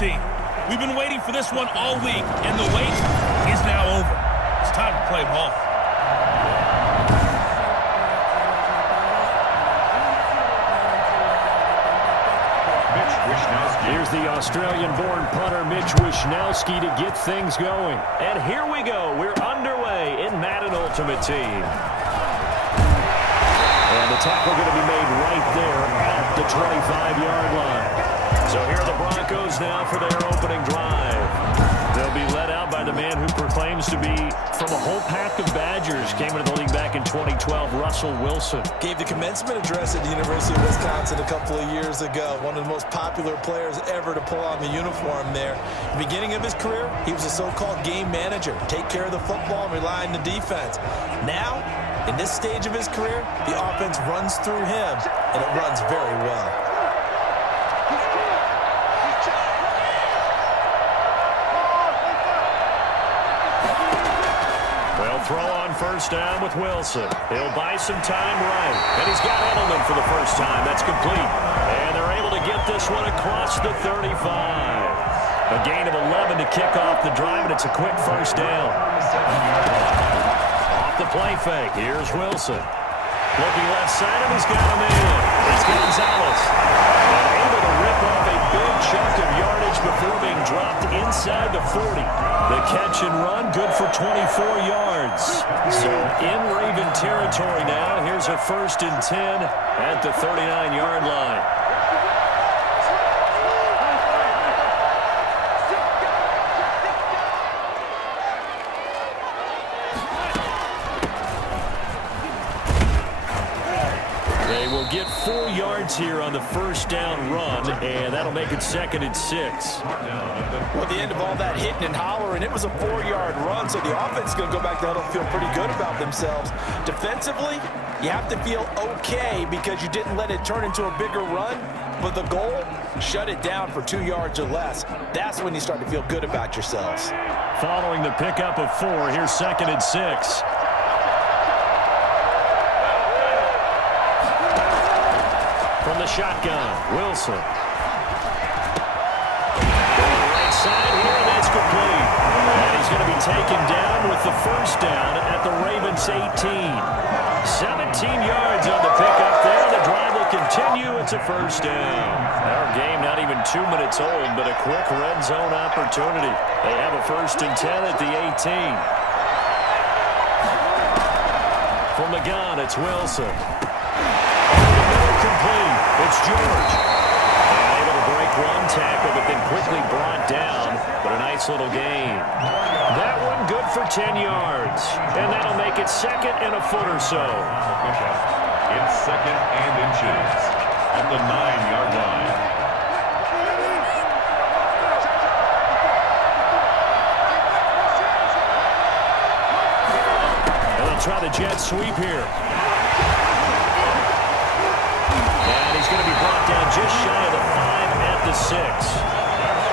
team. We've been waiting for this one all week, and the wait is now over. It's time to play ball. Here's the Australian-born punter Mitch Wishnowsky to get things going. And here we go. We're underway in Madden Ultimate Team. And the tackle going to be made right there at the 25-yard line. So here are the Broncos now for their opening drive. They'll be led out by the man who proclaims to be from a whole pack of Badgers. Came into the league back in 2012, Russell Wilson. Gave the commencement address at the University of Wisconsin a couple of years ago. One of the most popular players ever to pull on the uniform there. At the beginning of his career, he was a so-called game manager. Take care of the football and rely on the defense. Now, in this stage of his career, the offense runs through him, and it runs very well. Throw on first down with Wilson. He'll buy some time right. And he's got Edelman for the first time. That's complete. And they're able to get this one across the 35. A gain of 11 to kick off the drive, and it's a quick first down. Off the play fake. Here's Wilson. Looking left side, and he's got him in. It's Gonzalez. And able to rip off a big chunk of yardage before being dropped inside the 40. The catch and run, good for 24 yards. So in Raven territory now. Here's a 1st and 10 at the 39-yard line. They will get 4 yards here on the first down run, and that'll make it 2nd and 6. Well, at the end of all that hitting and hollering, it was a 4-yard run, so the offense is going to go back to huddle and feel pretty good about themselves. Defensively, you have to feel okay because you didn't let it turn into a bigger run, but the goal, shut it down for 2 yards or less. That's when you start to feel good about yourselves. Following the pickup of 4, here's 2nd and 6. From the shotgun, Wilson. Right side here, and that's complete. And he's going to be taken down with the first down at the Ravens 18. 17 yards on the pickup there. The drive will continue. It's a first down. Our game not even 2 minutes old, but a quick red zone opportunity. They have a 1st and 10 at the 18. From the gun, it's Wilson. Complete. It's George. And able to break one tackle, but then quickly brought down. But a nice little gain. That one good for 10 yards. And that'll make it 2nd and a foot or so. It's 2nd and inches at the 9-yard line. And they'll try the jet sweep here. Going to be brought down just shy of the 5 at the 6.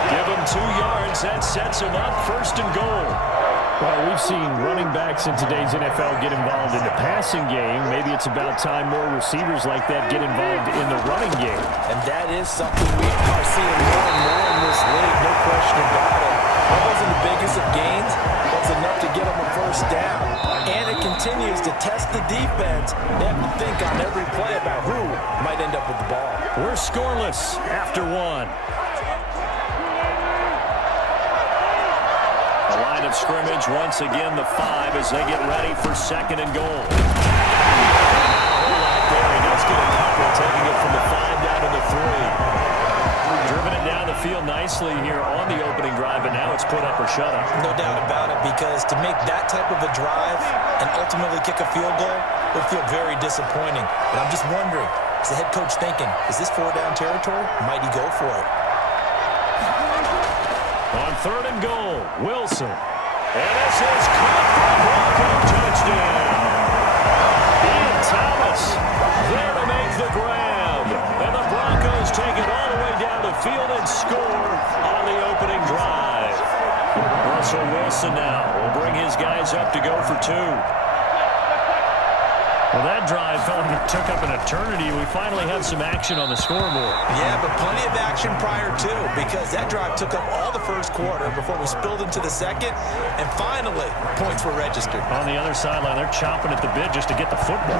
Give him 2 yards. That sets him up 1st and goal. Well, we've seen running backs in today's NFL get involved in the passing game. Maybe it's about time more receivers like that get involved in the running game. And that is something we are seeing more and more in this league, no question about it. That wasn't the biggest of gains. That's enough to get them a first down. And it continues to test the defense. They have to think on every play about who might end up with the ball. We're scoreless after 1. The line of scrimmage, once again, the 5 as they get ready for 2nd and goal. There he does get a couple, taking it from the 5 down to the 3. Driven it down the field nicely here on the opening drive, but now it's put up or shut up. No doubt about it, because to make that type of a drive and ultimately kick a field goal would feel very disappointing. But I'm just wondering, is the head coach thinking, is this 4-down territory? Might he go for it? On 3rd and goal, Wilson. And this is caught for a Bronco touchdown. Ian Thomas there to make the grab. And the Broncos take it all the way down the field and score on the opening drive. Russell Wilson now will bring his guys up to go for 2. Well, that drive felt like it took up an eternity. We finally have some action on the scoreboard. Yeah, but plenty of action prior to, because that drive took up all the first quarter before we spilled into the second, and finally, points were registered. On the other sideline, they're chomping at the bit just to get the football.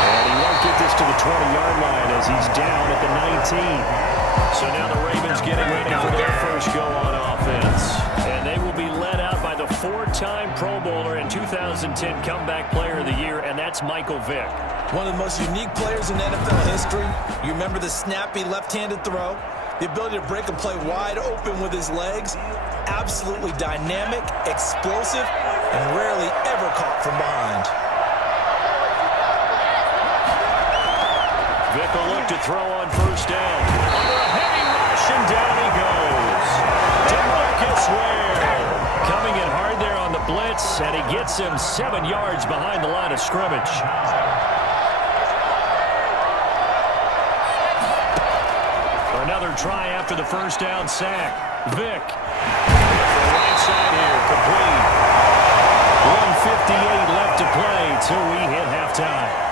And he won't get this to the 20-yard line as he's down at the 19. So now the Ravens getting ready for their first go on offense. And they will be led out by the four-time Pro Bowler and 2010 Comeback Player of the Year, and that's Michael Vick. One of the most unique players in NFL history. You remember the snappy left-handed throw, the ability to break a play wide open with his legs, absolutely dynamic, explosive, and rarely ever caught from behind. Vick will look to throw on first down. Under a heavy rush, and down he goes. DeMarcus Ware coming in hard there on the blitz, and he gets him 7 yards behind the line of scrimmage. Another try after the first down sack. Vick. The right side here, complete. 1:58 left to play till we hit halftime.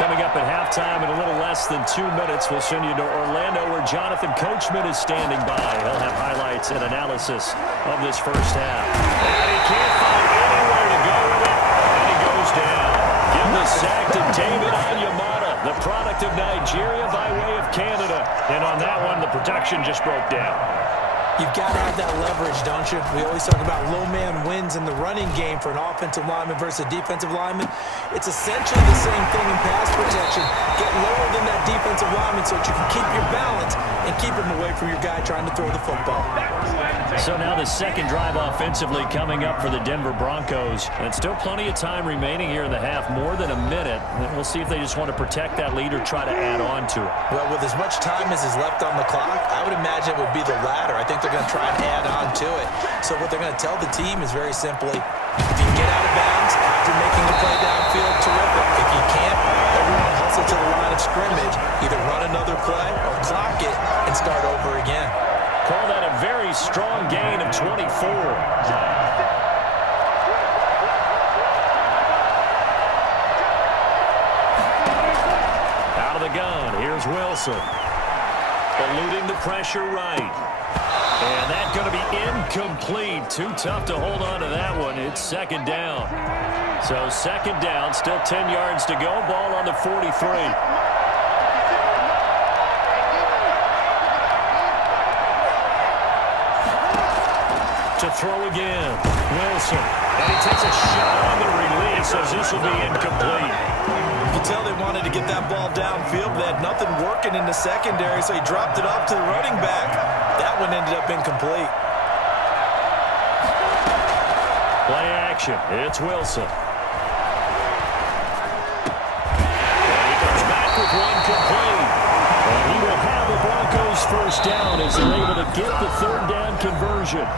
Coming up at halftime in a little less than 2 minutes, we'll send you to Orlando where Jonathan Coachman is standing by. He'll have highlights and analysis of this first half. And he can't find anywhere to go with it, and he goes down. Give the sack to David Onyemata, the product of Nigeria by way of Canada. And on that one, the protection just broke down. You've got to have that leverage, don't you? We always talk about low man wins in the running game for an offensive lineman versus a defensive lineman. It's essentially the same thing in pass protection. Get lower than that defensive lineman so that you can keep your balance and keep him away from your guy trying to throw the football. So now the second drive offensively coming up for the Denver Broncos. And still plenty of time remaining here in the half, more than a minute. And we'll see if they just want to protect that lead or try to add on to it. Well, with as much time as is left on the clock, I would imagine it would be the latter. I think they're going to try and add on to it. So what they're going to tell the team is very simply, if you get out of bounds after making a play downfield, terrific. If you can't, everyone hustle to the line of scrimmage, either run another play or clock it and start over again. Call that a very strong gain of 24. Out of the gun, here's Wilson. Eluding the pressure right. And that's going to be incomplete. Too tough to hold on to that one. It's second down. So second down, still 10 yards to go. Ball on the 43. To throw again. Wilson. And he takes a shot on the release as this will be incomplete. You can tell they wanted to get that ball downfield, but they had nothing working in the secondary, so he dropped it off to the running back. That one ended up incomplete. Play action. It's Wilson. And he comes back with one complete. And he will have the Broncos first down as they're able to get the third down conversion.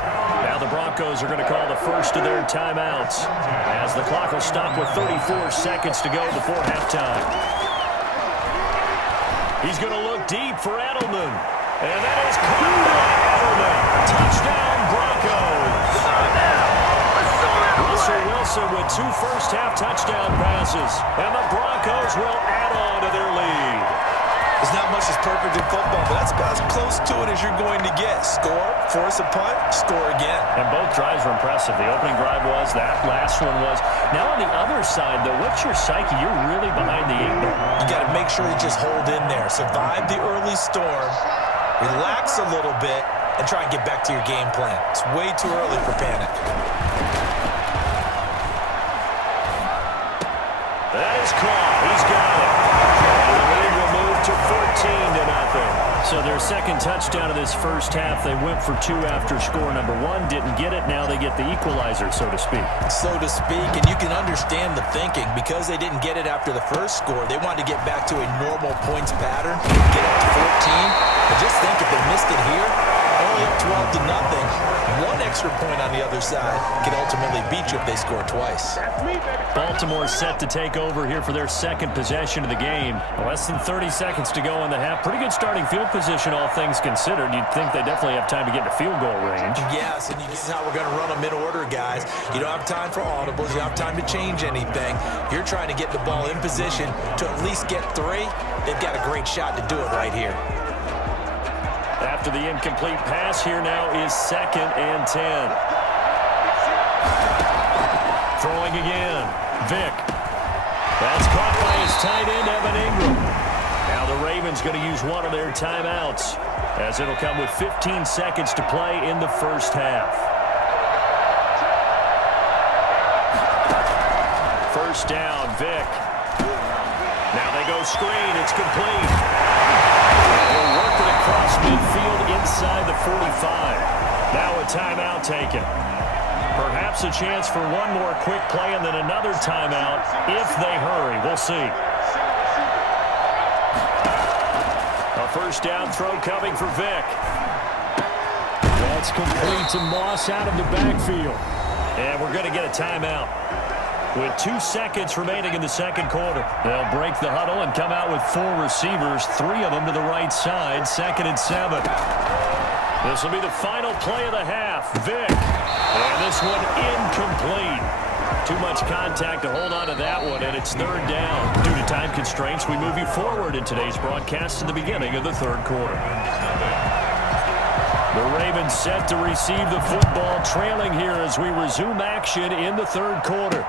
Now the Broncos are going to call the first of their timeouts as the clock will stop with 34 seconds to go before halftime. He's going to look deep for Edelman. And that is caught by Edelman. Touchdown, Broncos. Russell Wilson with 2 first-half touchdown passes. And the Broncos will add on to their lead. There's not much that's perfect in football, but that's about as close to it as you're going to get. Score, force a punt, score again. And both drives were impressive. The opening drive was, that last one was. Now on the other side, though, what's your psyche? You're really behind the 8-ball. You got to make sure you just hold in there. Survive the early storm, relax a little bit, and try and get back to your game plan. It's way too early for panic. That is caught. He's got it. And the lead will move to 14-0. So their second touchdown of this first half, they went for 2 after score number 1. Didn't get it. Now they get the equalizer, so to speak. So to speak, and you can understand the thinking. Because they didn't get it after the first score, they wanted to get back to a normal points pattern, get up to 14. But just think, if they missed it here, Only up 12-0. One extra point on the other side can ultimately beat you if they score twice. Baltimore set to take over here for their second possession of the game. Less than 30 seconds to go in the half. Pretty good starting field position, all things considered. You'd think they definitely have time to get into field goal range. Yes, and this is how we're going to run them in order, guys. You don't have time for audibles. You don't have time to change anything. You're trying to get the ball in position to at least get 3. They've got a great shot to do it right here. After the incomplete pass, here now is 2nd and 10. Throwing again. Vick. That's caught by his tight end, Evan Ingram. Now the Ravens going to use one of their timeouts, as it'll come with 15 seconds to play in the first half. First down, Vick. Now they go screen. It's complete. They'll work it across midfield inside the 45. Now a timeout taken. Perhaps a chance for one more quick play and then another timeout if they hurry. We'll see. A first down throw coming for Vick. That's complete to Moss out of the backfield. And we're going to get a timeout. With 2 seconds remaining in the second quarter, they'll break the huddle and come out with 4 receivers, 3 of them to the right side, 2nd and 7. This will be the final play of the half. Vick. And this one incomplete. Too much contact to hold on to that one, and it's 3rd down. Due to time constraints, we move you forward in today's broadcast to the beginning of the 3rd quarter. The Ravens set to receive the football, trailing here as we resume action in the 3rd quarter.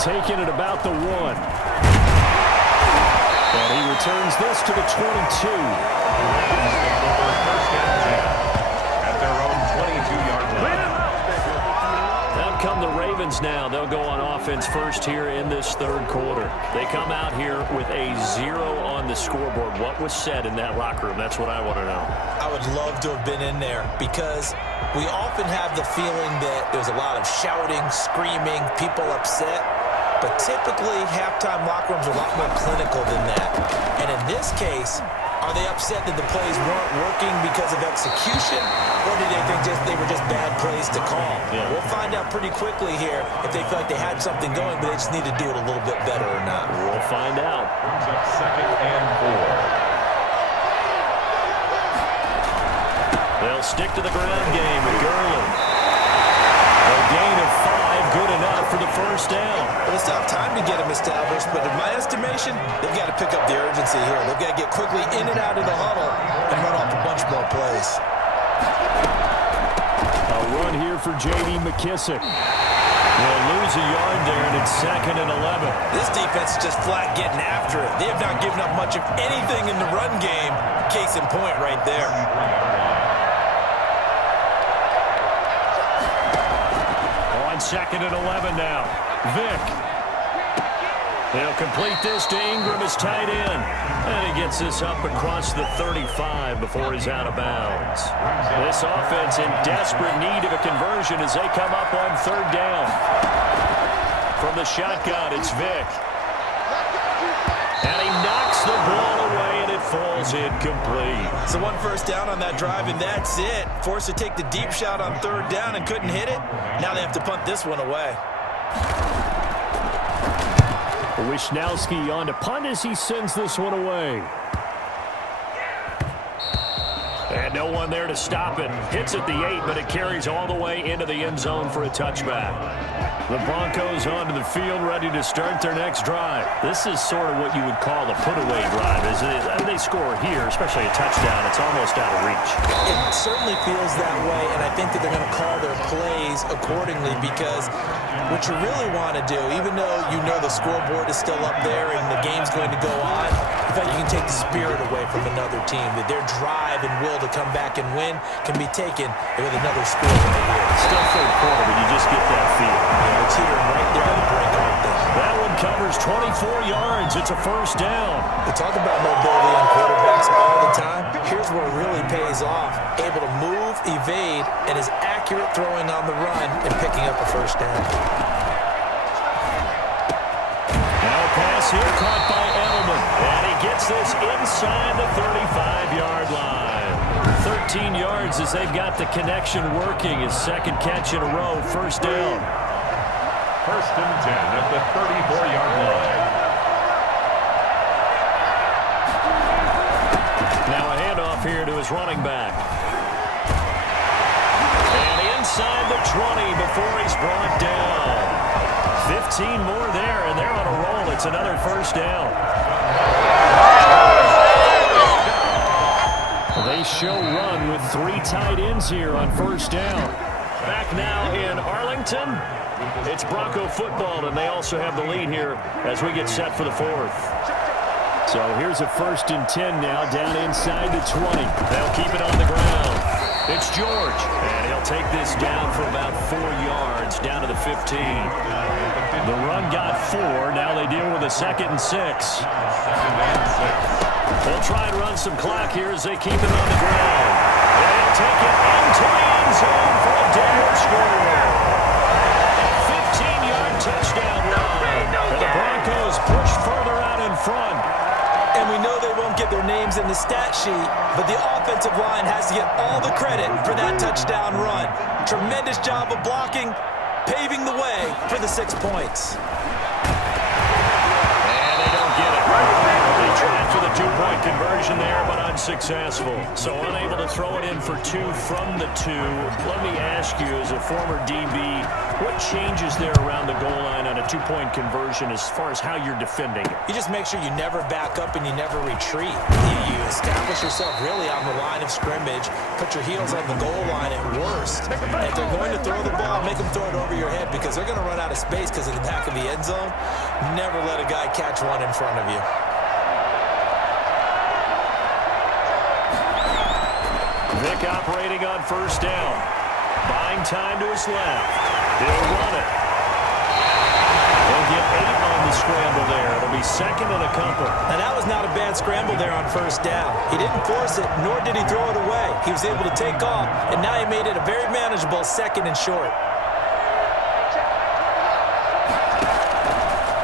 Taking it about the 1. And he returns this to the 22. At their own 22-yard line. Out come the Ravens now. They'll go on offense first here in this 3rd quarter. They come out here with a 0 on the scoreboard. What was said in that locker room? That's what I want to know. I would love to have been in there because we often have the feeling that there's a lot of shouting, screaming, people upset. But typically, halftime locker rooms are a lot more clinical than that. And in this case, are they upset that the plays weren't working because of execution? Or did they think they were just bad plays to call? Yeah. We'll find out pretty quickly here if they feel like they had something going, but they just need to do it a little bit better or not. We'll find out. Brings up 2nd and 4. They'll stick to the ground game with Gurley. A gain of 5, good enough for the first down. Well, they still have time to get them established, but in my estimation, they've got to pick up the urgency here. They've got to get quickly in and out of the huddle and run off a bunch more plays. A run here for J.D. McKissick. They'll lose a yard there, and it's 2nd and 11. This defense is just flat getting after it. They have not given up much of anything in the run game. Case in point right there. On 2nd and 11 now. Vick. They'll complete this to Ingram as tight end. And he gets this up across the 35 before he's out of bounds. This offense in desperate need of a conversion as they come up on 3rd down. From the shotgun, it's Vick. And he knocks the ball away, and it falls incomplete. So 1 first down on that drive, and that's it. Forced to take the deep shot on 3rd down and couldn't hit it. Now they have to punt this one away. Wisnowski on to punt as he sends this one away. And no one there to stop it. Hits at the 8, but it carries all the way into the end zone for a touchback. The Broncos onto the field, ready to start their next drive. This is sort of what you would call a put-away drive. As they score here, especially a touchdown, it's almost out of reach. It certainly feels that way, and I think that they're going to call their plays accordingly because what you really want to do, even though you know the scoreboard is still up there and the game's going to go on, in fact, you can take the spirit away from another team, that their drive and will to come back and win can be taken with another score right here. Still 3rd quarter, but you just get that feel. They're teetering right there on the brink, aren't they? That one covers 24 yards. It's a first down. We talk about mobility on quarterbacks all the time. Here's where it really pays off. Able to move, evade, and is accurate throwing on the run and picking up a first down. Now a pass here caught by Edelman. And he gets this inside the 35-yard line. 13 15 yards as they've got the connection working. His second catch in a row, first down. First and 10 at the 34-yard line. Now a handoff here to his running back. And inside the 20 before he's brought down. 15 more there, and they're on a roll. It's another first down. They show run with 3 tight ends here on first down. Back now in Arlington. It's Bronco football, and they also have the lead here as we get set for the fourth. So here's a first and 10 now, down inside the 20. They'll keep it on the ground. It's George, and he'll take this down for about 4 yards, down to the 15. The run got 4. Now they deal with a second and 6. They'll try and run some clock here as they keep it on the ground. They'll take it into the end zone for a Denver score. 15-yard touchdown run. And the Broncos push further out in front. And we know they won't get their names in the stat sheet, but the offensive line has to get all the credit for that touchdown run. Tremendous job of blocking, paving the way for the 6 points. And they don't get it. They tried for the 2-point conversion there, but unsuccessful. So unable to throw it in for 2 from the 2. Let me ask you, as a former DB, what changes there around the goal line on a 2-point conversion as far as how you're defending it? You just make sure you never back up and you never retreat. You establish yourself really on the line of scrimmage, put your heels on the goal line at worst. And if they're going to throw the ball, make them throw it over your head because they're going to run out of space because of the back of the end zone. Never let a guy catch one in front of you. Vic operating on first down. Buying time to his left. He'll run it. They'll get 8 on the scramble there. It'll be second and a couple. Now, that was not a bad scramble there on first down. He didn't force it, nor did he throw it away. He was able to take off, and now he made it a very manageable second and short.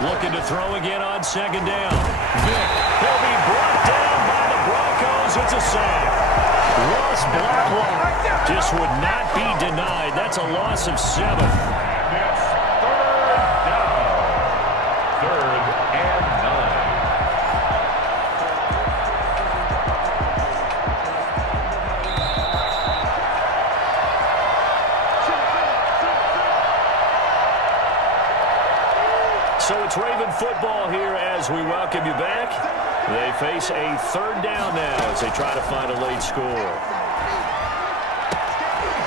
Looking to throw again on second down. Vic, he'll be brought down by the Broncos. It's a sack. Ross Blacklock just would not be denied. That's a loss of 7. It's third down. Third and 9. So it's Raven football here as we welcome you back. They face a third down now as they try to find a late score.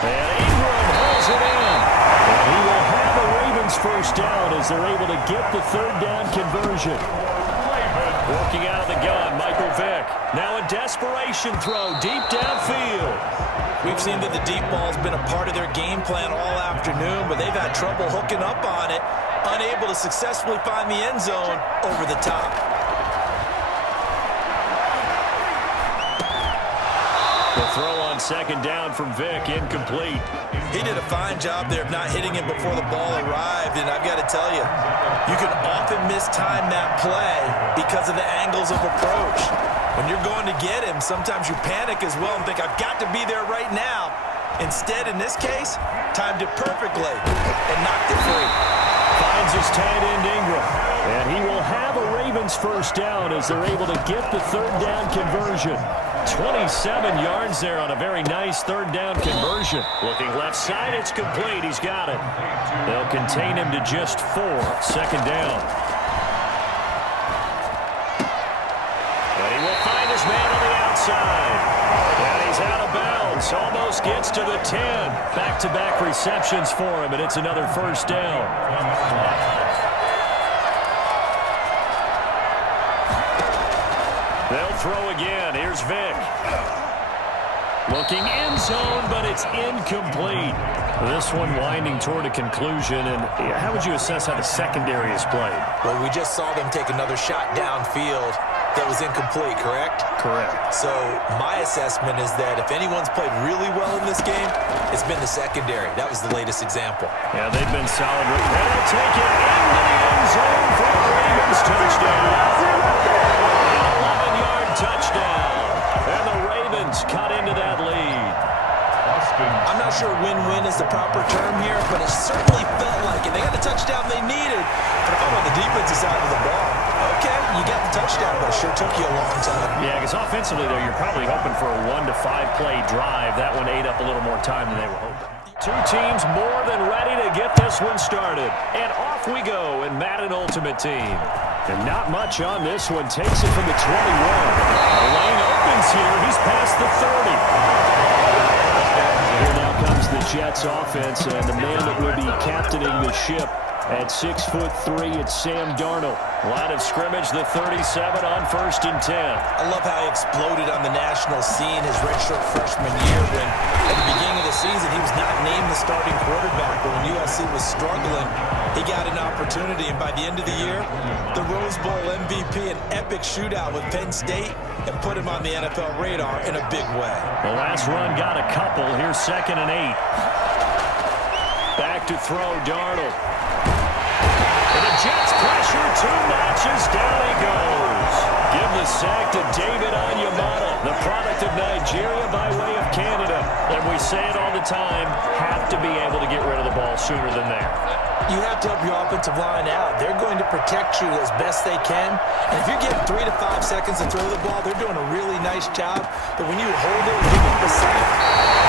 And Ingram holds it in. And he will have the Ravens first down as they're able to get the third down conversion. Working out of the gun, Michael Vick. Now a desperation throw deep downfield. We've seen that the deep ball's been a part of their game plan all afternoon, but they've had trouble hooking up on it, unable to successfully find the end zone over the top. The throw on second down from Vick, incomplete. He did a fine job there of not hitting him before the ball arrived, and I've got to tell you, you can often mistime that play because of the angles of approach. When you're going to get him, sometimes you panic as well and think, I've got to be there right now. Instead, in this case, timed it perfectly and knocked it free. Finds his tight end Ingram. And he will have a Ravens first down as they're able to get the third down conversion. 27 yards there on a very nice third down conversion. Looking left side, it's complete. He's got it. They'll contain him to just 4. Second down. And he will find his man on the outside. And he's out of bounds. Almost gets to the 10. Back-to-back receptions for him, and it's another first down. They'll throw again. Here's Vick. Looking end zone, but it's incomplete. This one winding toward a conclusion. And how would you assess how the secondary is played? Well, we just saw them take another shot downfield that was incomplete, correct? Correct. So my assessment is that if anyone's played really well in this game, it's been the secondary. That was the latest example. Yeah, they've been solid. They'll take it into the end zone for a Ravens touchdown. An 11-yard touchdown. And the Ravens cut into that lead. touchdown, but it sure took you a long time. Yeah, because offensively, though, you're probably hoping for a 1 to 5 play drive. That one ate up a little more time than they were hoping. Two teams more than ready to get this one started. And off we go in Madden Ultimate Team. And not much on this one. Takes it from the 21. The lane opens here. He's past the 30. Here now comes the Jets offense, and the man that will be captaining the ship at 6'3", it's Sam Darnold. Line of scrimmage, the 37 on 1st and 10. I love how he exploded on the national scene his redshirt freshman year when, at the beginning of the season, he was not named the starting quarterback. But when USC was struggling, he got an opportunity. And by the end of the year, the Rose Bowl MVP, an epic shootout with Penn State, and put him on the NFL radar in a big way. The last run got a couple. Here's 2nd and 8. Back to throw, Darnold. And the Jets pressure, 2 notches, down he goes. Give the sack to David Onyemata, the product of Nigeria by way of Canada. And we say it all the time, have to be able to get rid of the ball sooner than that. You have to help your offensive line out. They're going to protect you as best they can. And if you're getting 3 to 5 seconds to throw the ball, they're doing a really nice job. But when you hold it and give up the sack,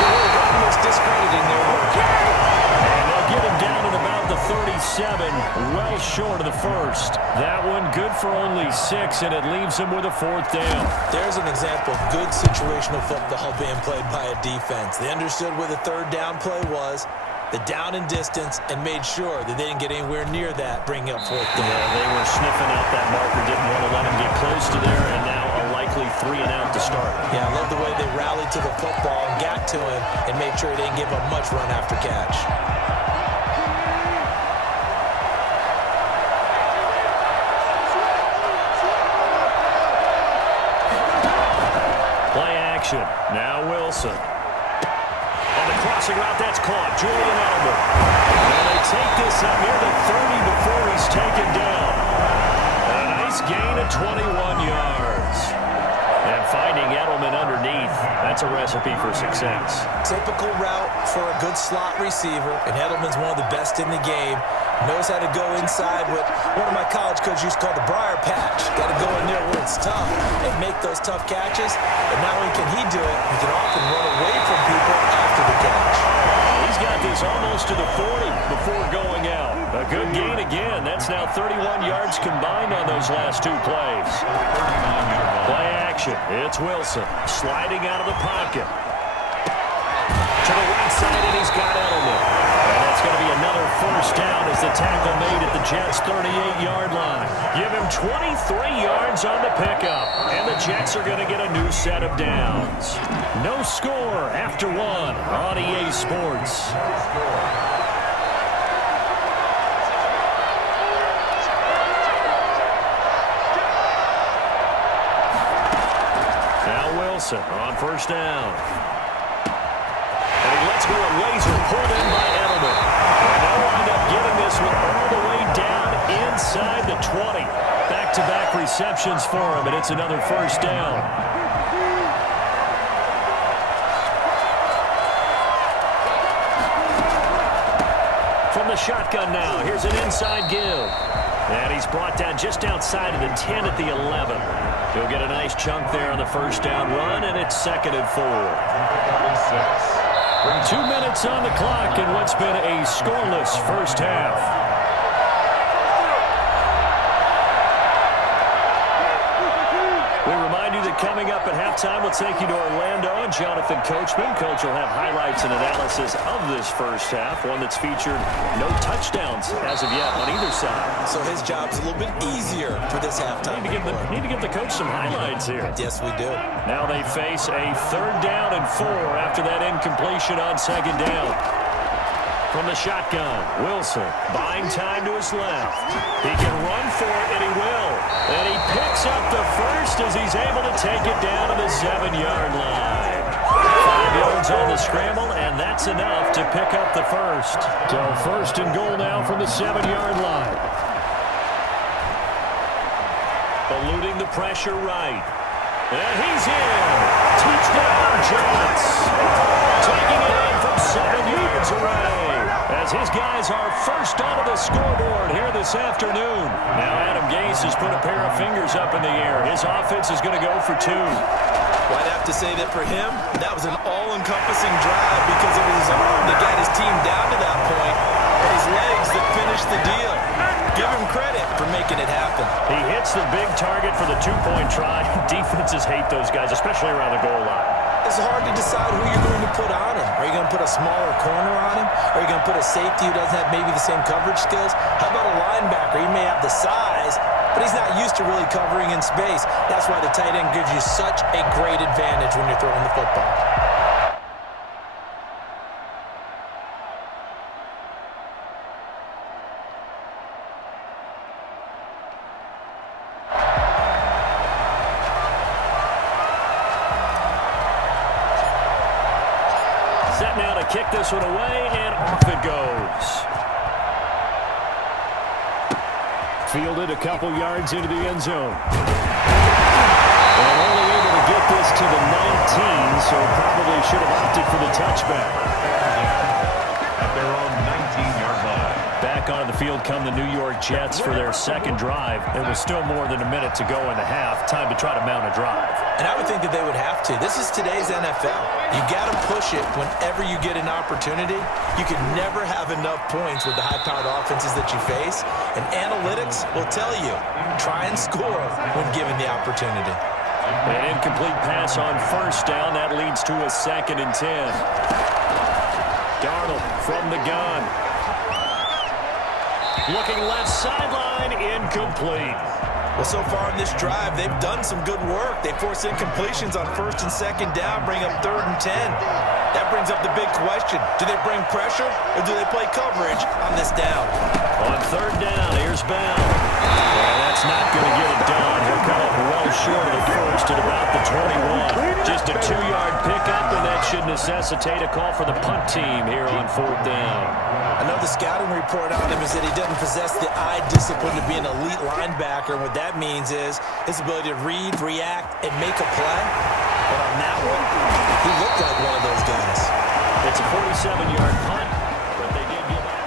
you're really almost discrediting their work. And they'll get him down at about the 37, well short of the first. That one good for only 6, and it leaves him with a 4th down. There's an example of good situational football being played by a defense. They understood where the 3rd down play was, the down and distance, and made sure that they didn't get anywhere near that, bringing up 4th down. Yeah, they were sniffing out that marker, didn't want to let him get close to there, and now a likely 3 and out to start. Yeah, I love the way they rallied to the football and got to him and made sure he didn't give up much run after catch. Play action. Now Wilson. On the crossing route, that's caught. Julian Edelman. And they take this up near the 30 before he's taken down. A nice gain of 21 yards. And finding Edelman underneath, that's a recipe for success. Typical route for a good slot receiver, and Edelman's one of the best in the game. Knows how to go inside what one of my college coaches used to call the briar patch. Got to go in there where it's tough and make those tough catches. And not only can he do it, he can often run away from people after the catch. He's got this almost to the 40 before going out. A good gain again. That's now 31 yards combined on those last 2 plays. Play action. It's Wilson sliding out of the pocket. To the right side, and he's got Edelman. And that's going to be another 1st down as the tackle made at the Jets' 38-yard line. Give him 23 yards on the pickup, and the Jets are going to get a new set of downs. No score after 1 on EA Sports. Now Wilson on 1st down. And he lets go a laser pulled in by Edelman. And they'll wind up getting this one all the way down inside the 20. Back-to-back receptions for him, and it's another 1st down. From the shotgun now, here's an inside give. And he's brought down just outside of the 10 at the 11. He'll get a nice chunk there on the 1st down run, and it's 2nd and 4. 2 minutes on the clock in what's been a scoreless 1st half. We remind you that coming up at halftime, we'll take you to Orlando and Jonathan Coachman. Coach will have highlights and analysis of this 1st half, one that's featured no touchdowns as of yet on either side. So his job's a little bit easier for this halftime. Need to give the coach some highlights here. Yes, we do. Now they face a 3rd down and 4 after that incompletion on 2nd down. From the shotgun, Wilson buying time to his left. He can run for it, and he will. And he picks up the 1st as he's able to take it down to the 7-yard line. 5 yards on the scramble, and that's enough to pick up the 1st. So 1st and goal now from the 7-yard line. Eluding the pressure right. And he's in. Touchdown, Jets. Taking it in from 7 yards away. as his guys are first onto the scoreboard here this afternoon. Now Adam Gase has put a pair of fingers up in the air. His offense is going to go for 2. Well, I'd have to say that for him, that was an all-encompassing drive because it was his arm that got his team down to that point, and his legs that finished the deal. Give him credit for making it happen. He hits the big target for the 2-point try. Defenses hate those guys, especially around the goal line. It's hard to decide who you're going to put on him. Are you going to put a smaller corner on him? Are you going to put a safety who doesn't have maybe the same coverage skills? How about a linebacker? He may have the size, but he's not used to really covering in space. That's why the tight end gives you such a great advantage when you're throwing the football. Set now to kick this one away, and off it goes. Fielded a couple yards into the end zone. And only able to get this to the 19, so probably should have opted for the touchback. At their own 19-yard line. Back onto the field come the New York Jets for their second drive. It was still more than a minute to go in the half. Time to try to mount a drive. And I would think that they would have to. This is today's NFL. You got to push it whenever you get an opportunity. You can never have enough points with the high-powered offenses that you face. And analytics will tell you, try and score when given the opportunity. An incomplete pass on first down. That leads to a 2nd and 10. Darnold from the gun. Looking left sideline, incomplete. Well, so far in this drive, they've done some good work. They force incompletions on 1st and 2nd down, bring up 3rd and 10. That brings up the big question. Do they bring pressure or do they play coverage on this down? On 3rd down, here's Bell. And that's not going to get it done. He'll come up well short of the first at about the 21. Just a 2-yard pickup, and that should necessitate a call for the punt team here on 4th down. I know the scouting report on him is that he doesn't possess the eye discipline to be an elite linebacker. And what that means is his ability to read, react, and make a play. But on that one, he looked like one of those guys. It's a 47-yard punt, but they did give up.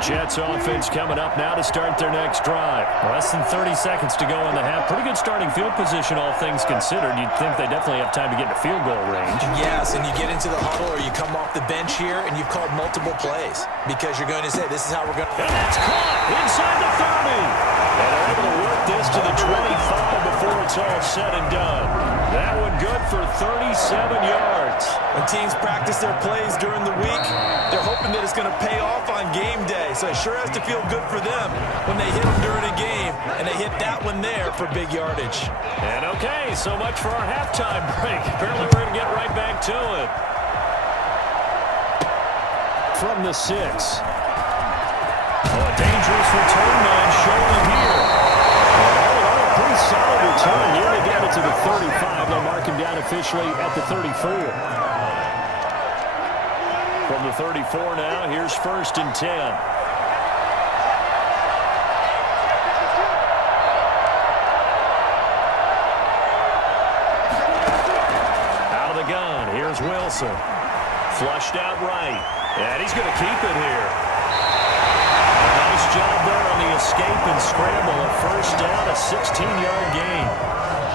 Jets offense coming up now to start their next drive. Less than 30 seconds to go in the half. Pretty good starting field position, all things considered. You'd think they definitely have time to get into field goal range. Yes, and you get into the huddle or you come off the bench here and you've called multiple plays because you're going to say, this is how we're going to... And that's caught inside the 30. And they're able to work this to the 25 before it's all said and done. That one good for 37 yards. When teams practice their plays during the week, they're hoping that it's going to pay off on game day. So it sure has to feel good for them when they hit them during a game, and they hit that one there for big yardage. And okay, so much for our halftime break. Apparently we're going to get right back to it. From the 6. Oh, a dangerous return man showing here. Oh, pretty solid return. Nearly got it to the 35. They'll mark him down officially at the 34. From the 34 now, here's 1st and 10. Out of the gun, here's Wilson. Flushed out right, and he's going to keep it here. Nice job there on the escape and scramble. A 1st down, a 16-yard gain.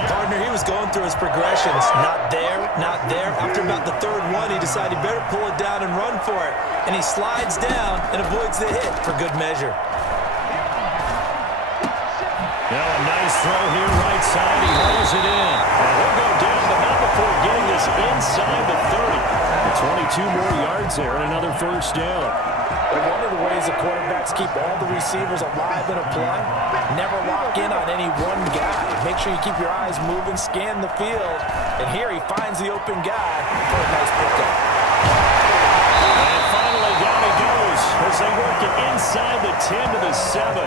Partner, he was going through his progressions. Not there, not there. After about the 3rd one, he decided he better pull it down and run for it. And he slides down and avoids the hit for good measure. Now a nice throw here right side. He rolls it in. And he'll go down, but not before getting this inside the 30. 22 more yards there and another 1st down. And one of the ways that quarterbacks keep all the receivers alive in a play, never lock in on any one guy. Make sure you keep your eyes moving, scan the field. And here he finds the open guy for a nice pickup. And finally down he goes as they work it inside the 10 to the 7.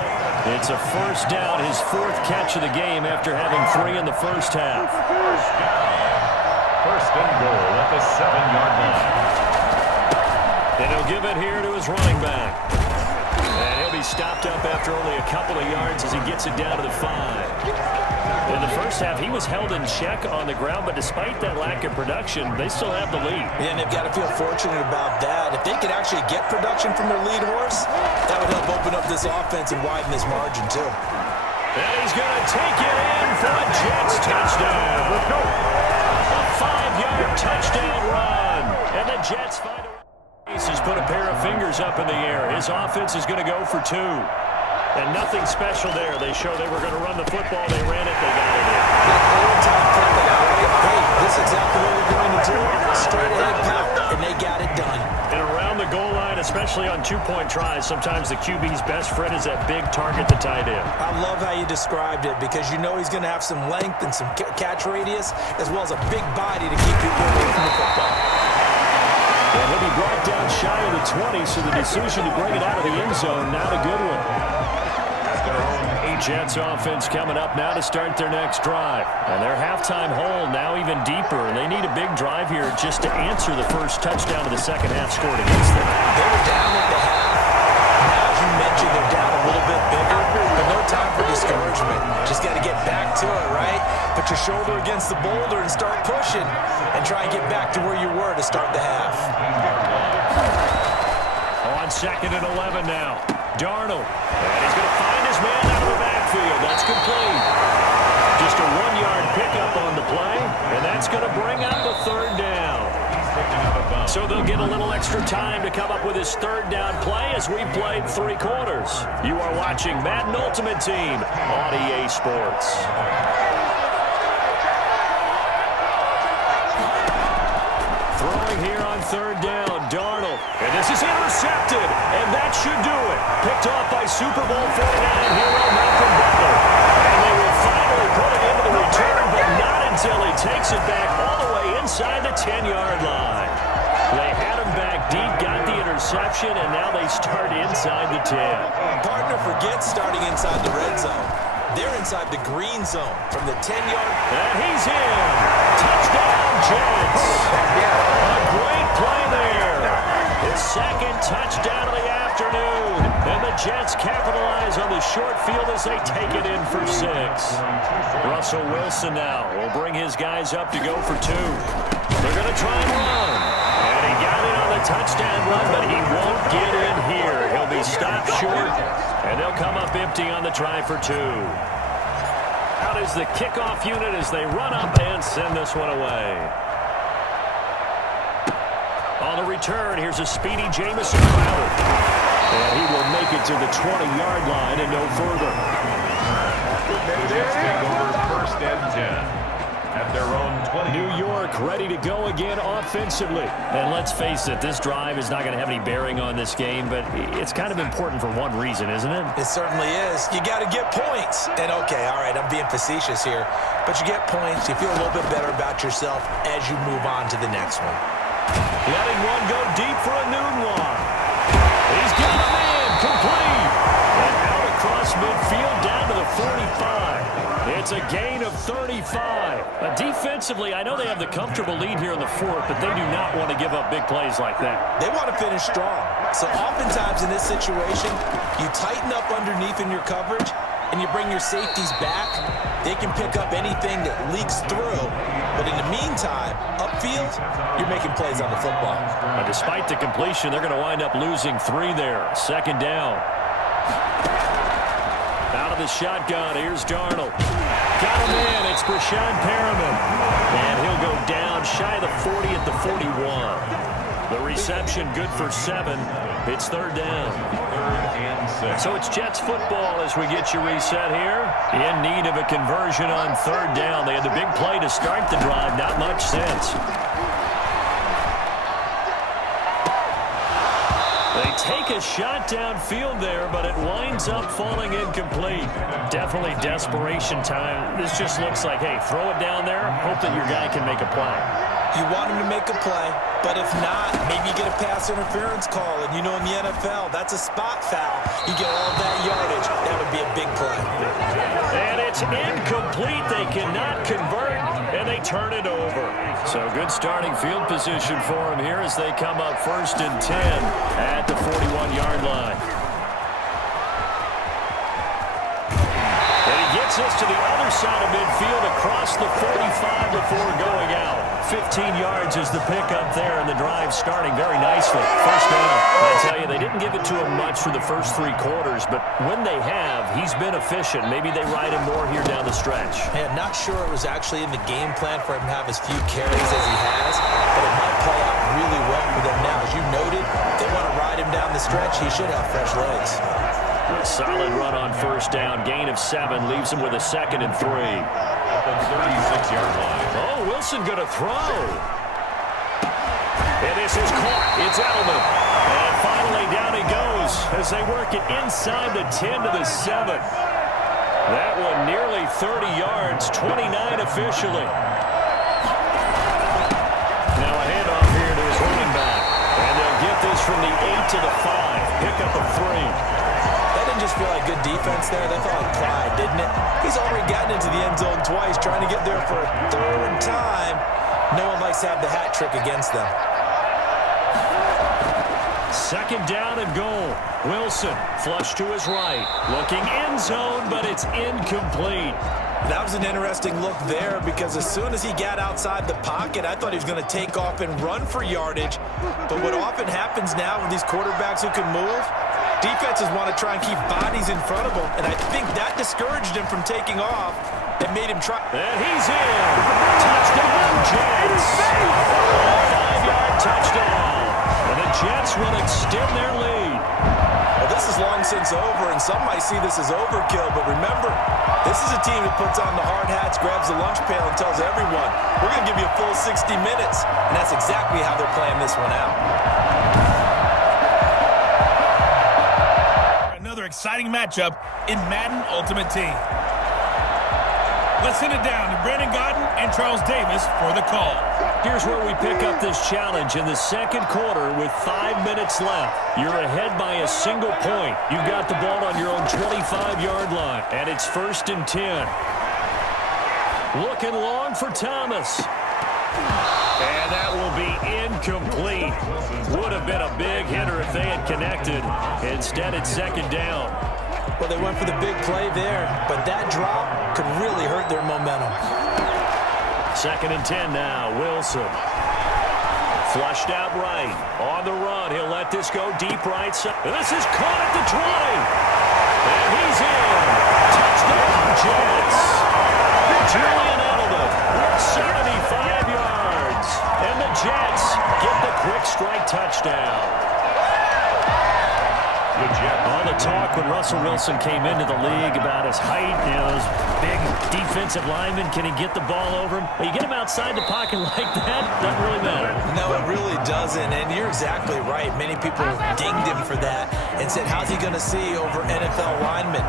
It's a 1st down, his 4th catch of the game after having 3 in the first half. 1st and goal at the 7-yard line. And he'll give it here to his running back. And he'll be he's stopped up after only a couple of yards as he gets it down to the 5. In the first half, he was held in check on the ground, but despite that lack of production, they still have the lead. And they've got to feel fortunate about that. If they could actually get production from their lead horse, that would help open up this offense and widen this margin, too. And he's going to take it in for a Jets touchdown. A 5-yard touchdown run. And the Jets find a way. He's put a pair of fingers up in the air. His offense is going to go for 2. And nothing special there. They show they were going to run the football. They ran it. They got it in. Hey, this is exactly what we're going to do. Straight ahead power, and they got it done. And around the goal line, especially on 2-point tries, sometimes the QB's best friend is that big target, the tight end. I love how you described it because you know he's going to have some length and some catch radius as well as a big body to keep people away from the football. And he'll be brought down shy of the 20, so the decision to bring it out of the end zone, not a good one. Jets offense coming up now to start their next drive. And their halftime hole now even deeper. And they need a big drive here just to answer the first touchdown of the second half scored against them. They were down at the half. Now, as you mentioned, they're down a little bit bigger, but no time for discouragement. Just got to get back to it, right? Put your shoulder against the boulder and start pushing and try and get back to where you were to start the half. On 2nd and 11 now. Darnold. And he's going to find his man out of the backfield. That's complete. Just a 1-yard pickup on the play, and that's going to bring up a 3rd down. So they'll get a little extra time to come up with his 3rd down play as we played 3 quarters. You are watching Madden Ultimate Team on EA Sports. Throwing here on 3rd down, Darnold. And this is intercepted, and that should do it. Picked off by Super Bowl 49 hero Malcolm Butler. And they will finally put it into the return, but not until he takes it back all the way inside the 10-yard line. They had him back deep, got the interception, and now they start inside the 10. Partner forgets starting inside the red zone. They're inside the green zone from the 10-yard. And he's in. Touchdown, Jets. A great play there. His 2nd touchdown of the afternoon. And the Jets capitalize on the short field as they take it in for 6. Russell Wilson now will bring his guys up to go for 2. They're going to try and run. And he got it on the touchdown run, but he won't get in here. He'll be stopped short, and they'll come up empty on the try for 2. Out is the kickoff unit as they run up and send this one away. On the return, here's a speedy Jamison Crowder. And he will make it to the 20-yard line and no further. The Jets take over 1st and 10. At their own 20. New York ready to go again offensively. And let's face it, this drive is not going to have any bearing on this game, but it's kind of important for one reason, isn't it? It certainly is. You got to get points. And, okay, all right, I'm being facetious here, but you get points. You feel a little bit better about yourself as you move on to the next one. Letting one go deep for a noon one. He's got a man complete. And out across midfield down to the 45. It's a gain of 35. Defensively, I know they have the comfortable lead here in the 4th, but they do not want to give up big plays like that. They want to finish strong. So oftentimes in this situation, you tighten up underneath in your coverage, and you bring your safeties back. They can pick up anything that leaks through. But in the meantime, upfield, you're making plays on the football. Despite the completion, they're going to wind up losing 3 there. 2nd down. Out of the shotgun, here's Darnold. Got him in, it's Brashad Perriman. And he'll go down shy of the 40 at the 41. The reception good for 7. It's 3rd down. 3rd and 6. So it's Jets football as we get you reset here. In need of a conversion on 3rd down. They had the big play to start the drive, not much since. They take a shot downfield there, but it winds up falling incomplete. Definitely desperation time. This just looks like, hey, throw it down there, hope that your guy can make a play. You want him to make a play, but if not, maybe you get a pass interference call. And you know in the NFL, that's a spot foul. You get all that yardage. That would be a big play. And it's incomplete. They cannot convert, and they turn it over. So good starting field position for them here as they come up 1st and 10 at the 41-yard line. Gets this to the other side of midfield across the 45 before going out. 15 yards is the pickup there, and the drive starting very nicely. First down. I tell you, they didn't give it to him much for the first 3 quarters, but when they have, he's been efficient. Maybe they ride him more here down the stretch. Man, not sure it was actually in the game plan for him to have as few carries as he has, but it might play out really well for them now. As you noted, if they want to ride him down the stretch, he should have fresh legs. Solid run on first down. Gain of 7 leaves him with a 2nd and 3. At the 36-yard line. Oh, Wilson going to throw. And this is caught. It's Edelman. And finally down he goes as they work it inside the 10 to the 7. That one nearly 30 yards, 29 officially. Now a handoff here to his running back. And they'll get this from the 8 to the 5. Pick up a 3. That didn't just feel like good defense there. That felt like pride, didn't it? He's already gotten into the end zone twice, trying to get there for a 3rd time. No one likes to have the hat trick against them. 2nd down and goal. Wilson flush to his right. Looking end zone, but it's incomplete. That was an interesting look there because as soon as he got outside the pocket, I thought he was going to take off and run for yardage. But what often happens now with these quarterbacks who can move, defenses want to try and keep bodies in front of them, and I think that discouraged him from taking off and made him try. And he's in. Touchdown, Jets. 5-yard touchdown. And the Jets will extend their lead. Well, this is long since over, and some might see this as overkill, but remember, this is a team that puts on the hard hats, grabs the lunch pail, and tells everyone, we're going to give you a full 60 minutes, and that's exactly how they're playing this one out. Another exciting matchup in Madden Ultimate Team. Let's send it down to Brandon Godden and Charles Davis for the call. Here's where we pick up this challenge in the 2nd quarter with 5 minutes left. You're ahead by a single point. You've got the ball on your own 25-yard line, and it's 1st and 10. Looking long for Thomas. And that will be incomplete. Would have been a big hitter if they had connected. Instead, it's 2nd down. Well, they went for the big play there, but that drop could really hurt their momentum. 2nd and 10 now. Wilson. Flushed out right. On the run. He'll let this go deep right side. And this is caught at the 20. And he's in. Touchdown, Jets. Julian Edelman with 75 yards. And the Jets get the quick strike touchdown. All the talk when Russell Wilson came into the league about his height, those big defensive linemen, can he get the ball over him? Well, you get him outside the pocket like that, doesn't really matter. No, it really doesn't, and you're exactly right. Many people dinged him for that and said, how's he going to see over NFL linemen?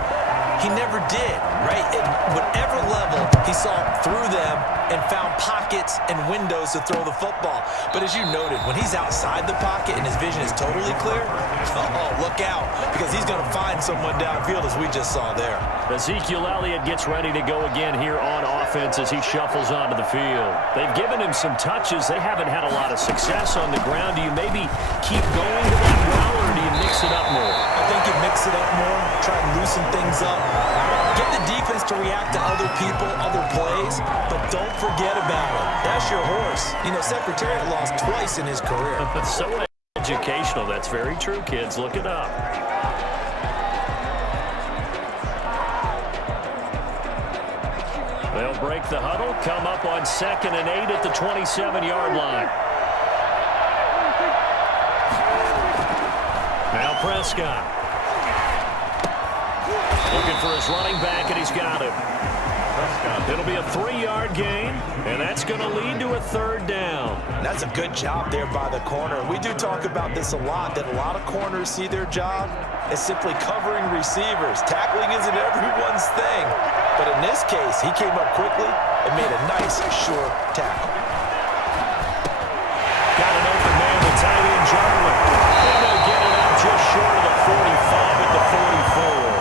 He never did, right? At whatever level, he saw through them and found pockets and windows to throw the football. But as you noted, when he's outside the pocket and his vision is totally clear, oh, look out, because he's going to find someone downfield, as we just saw there. Ezekiel Elliott gets ready to go again here on offense as he shuffles onto the field. They've given him some touches. They haven't had a lot of success on the ground. Do you maybe keep going to that route, or do you mix it up more? I think you mix it up more, try and loosen things up. Get the defense to react to other people, other plays, but don't forget about it. That's your horse. You know, Secretariat lost twice in his career. So educational. That's very true, kids. Look it up. They'll break the huddle, come up on 2nd and 8 at the 27-yard line. Now Prescott. Looking for his running back, and he's got it. It'll be a 3-yard gain, and that's going to lead to a 3rd down. That's a good job there by the corner. We do talk about this a lot, that a lot of corners see their job as simply covering receivers. Tackling isn't everyone's thing, but in this case, he came up quickly and made a nice, sure tackle. Got an open man with tight end Jarwin. And they'll get it out just short of the 45 at the 44.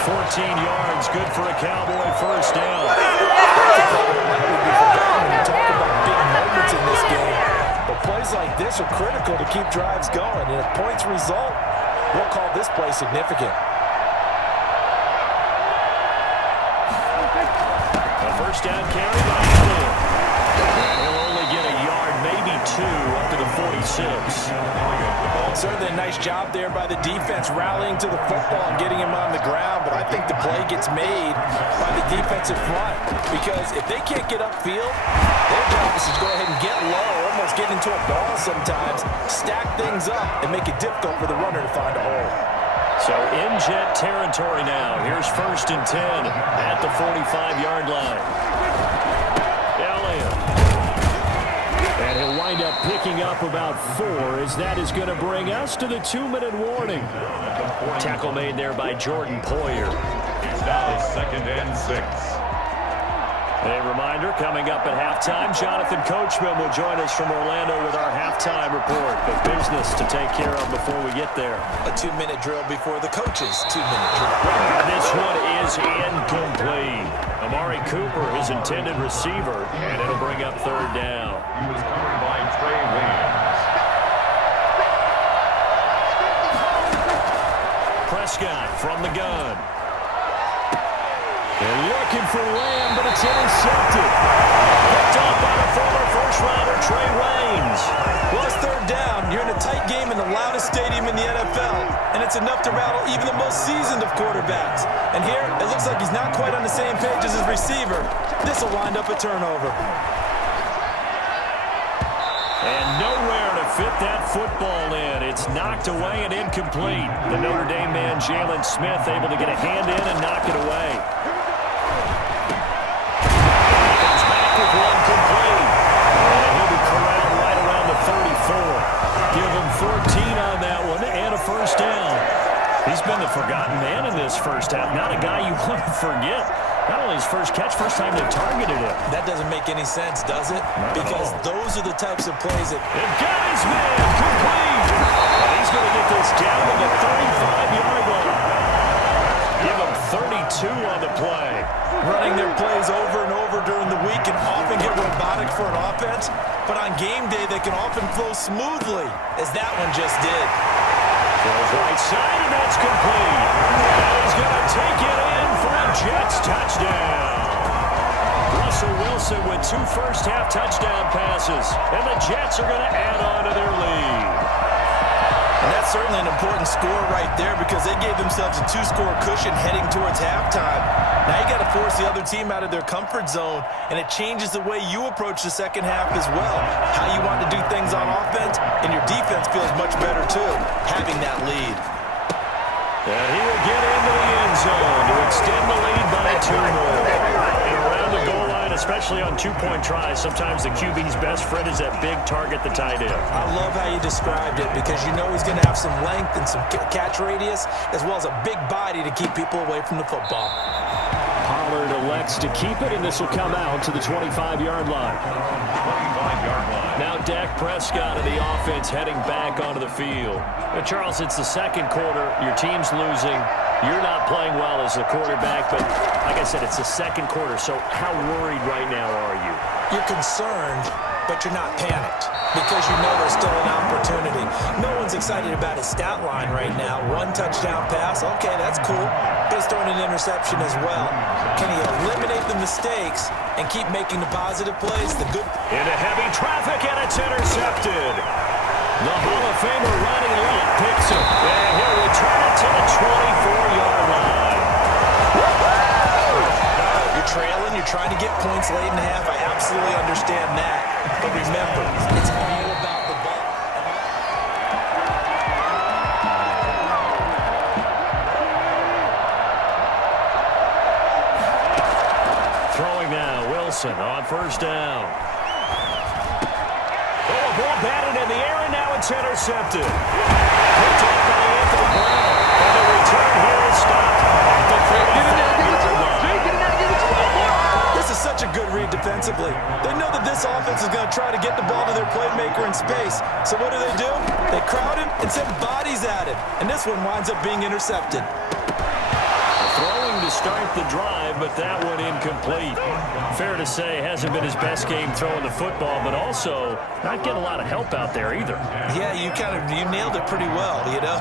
14 yards, good for a Cowboy first down. When you talk about big moments in this game, but plays like this are critical to keep drives going, and if points result, we'll call this play significant. First down carry by Elliott. He'll only get a yard, maybe 2, up to the 46. Certainly a nice job there by the defense, rallying to the football and getting him on the ground. But I think the play gets made by the defensive front, because if they can't get upfield, their job is to go ahead and get low, almost get into a ball sometimes, stack things up, and make it difficult for the runner to find a hole. So in jet territory now. Here's 1st and 10 at the 45-yard line. Elliott. And he'll wind up picking up about 4, as that is going to bring us to the 2-minute warning. Tackle made there by Jordan Poyer. It's now 2nd and 6. A reminder, coming up at halftime, Jonathan Coachman will join us from Orlando with our halftime report. But business to take care of before we get there. A 2-minute drill before the coach's 2-minute drill. This one is incomplete. Amari Cooper, his intended receiver, and it'll bring up 3rd down. He was covered by Trey Williams. Prescott from the gun. They're looking for Lamb, but it's intercepted. Picked off by the former first-rounder, Trey Waynes. Well, it's 3rd down. You're in a tight game in the loudest stadium in the NFL, and it's enough to rattle even the most seasoned of quarterbacks. And here, it looks like he's not quite on the same page as his receiver. This will wind up a turnover. And nowhere to fit that football in. It's knocked away and incomplete. The Notre Dame man, Jalen Smith, able to get a hand in and knock it away. Comes back with one complete. And he'll be corralled right around the 34. Give him 14 on that one and a 1st down. He's been the forgotten man in this first half. Not a guy you want to forget. Not only his first catch, first time they've targeted him. That doesn't make any sense, does it? Because those are the types of plays that... And got his man complete. And he's going to get this down to the 35-yard line. Give him 32 on the play. Running their plays over and over during the week can often get robotic for an offense, but on game day they can often flow smoothly, as that one just did. Goes right side, and that's complete. And he's going to take it in for a Jets touchdown. Russell Wilson with 2 first-half touchdown passes, and the Jets are going to add on to their lead. And that's certainly an important score right there, because they gave themselves a 2-score cushion heading towards halftime. Now you got to force the other team out of their comfort zone, and it changes the way you approach the second half as well. How you want to do things on offense, and your defense feels much better too, having that lead. And he will get into the end zone to extend the lead by 2 more. And around the goal line, especially on 2-point tries, sometimes the QB's best friend is that big target, the tight end. I love how you described it, because you know he's going to have some length and some catch radius, as well as a big body to keep people away from the football. Pollard elects to keep it, and this will come out to the 25-yard line. 25-yard line. Now Dak Prescott of the offense heading back onto the field. Now, Charles, it's the second quarter. Your team's losing. You're not playing well as the quarterback, but like I said, it's the second quarter, so how worried right now are you? You're concerned, but you're not panicked, because you know there's still an opportunity. No one's excited about his stat line right now. 1 touchdown pass, okay, that's cool. But he's throwing an interception as well. Can he eliminate the mistakes and keep making the positive plays? Into heavy traffic, and it's intercepted. The Hall of Famer Ronnie Lott picks it, and he'll return it to the 24-yard line. You're trailing, you're trying to get points late in the half. I absolutely understand that. But remember, it's all about the ball. Throwing now, Wilson on 1st down. Oh, a ball batted in the air, and now it's intercepted. Picked off by Anthony Brown. And the return here is stopped at the 35-yard line. This is such a good read defensively. They know that this offense is going to try to get the ball to their playmaker in space. So what do? They crowd him and send bodies at him. And this one winds up being intercepted. Throwing to start the drive, but that one incomplete. Fair to say, hasn't been his best game throwing the football, but also not getting a lot of help out there either. Yeah, you nailed it pretty well, you know.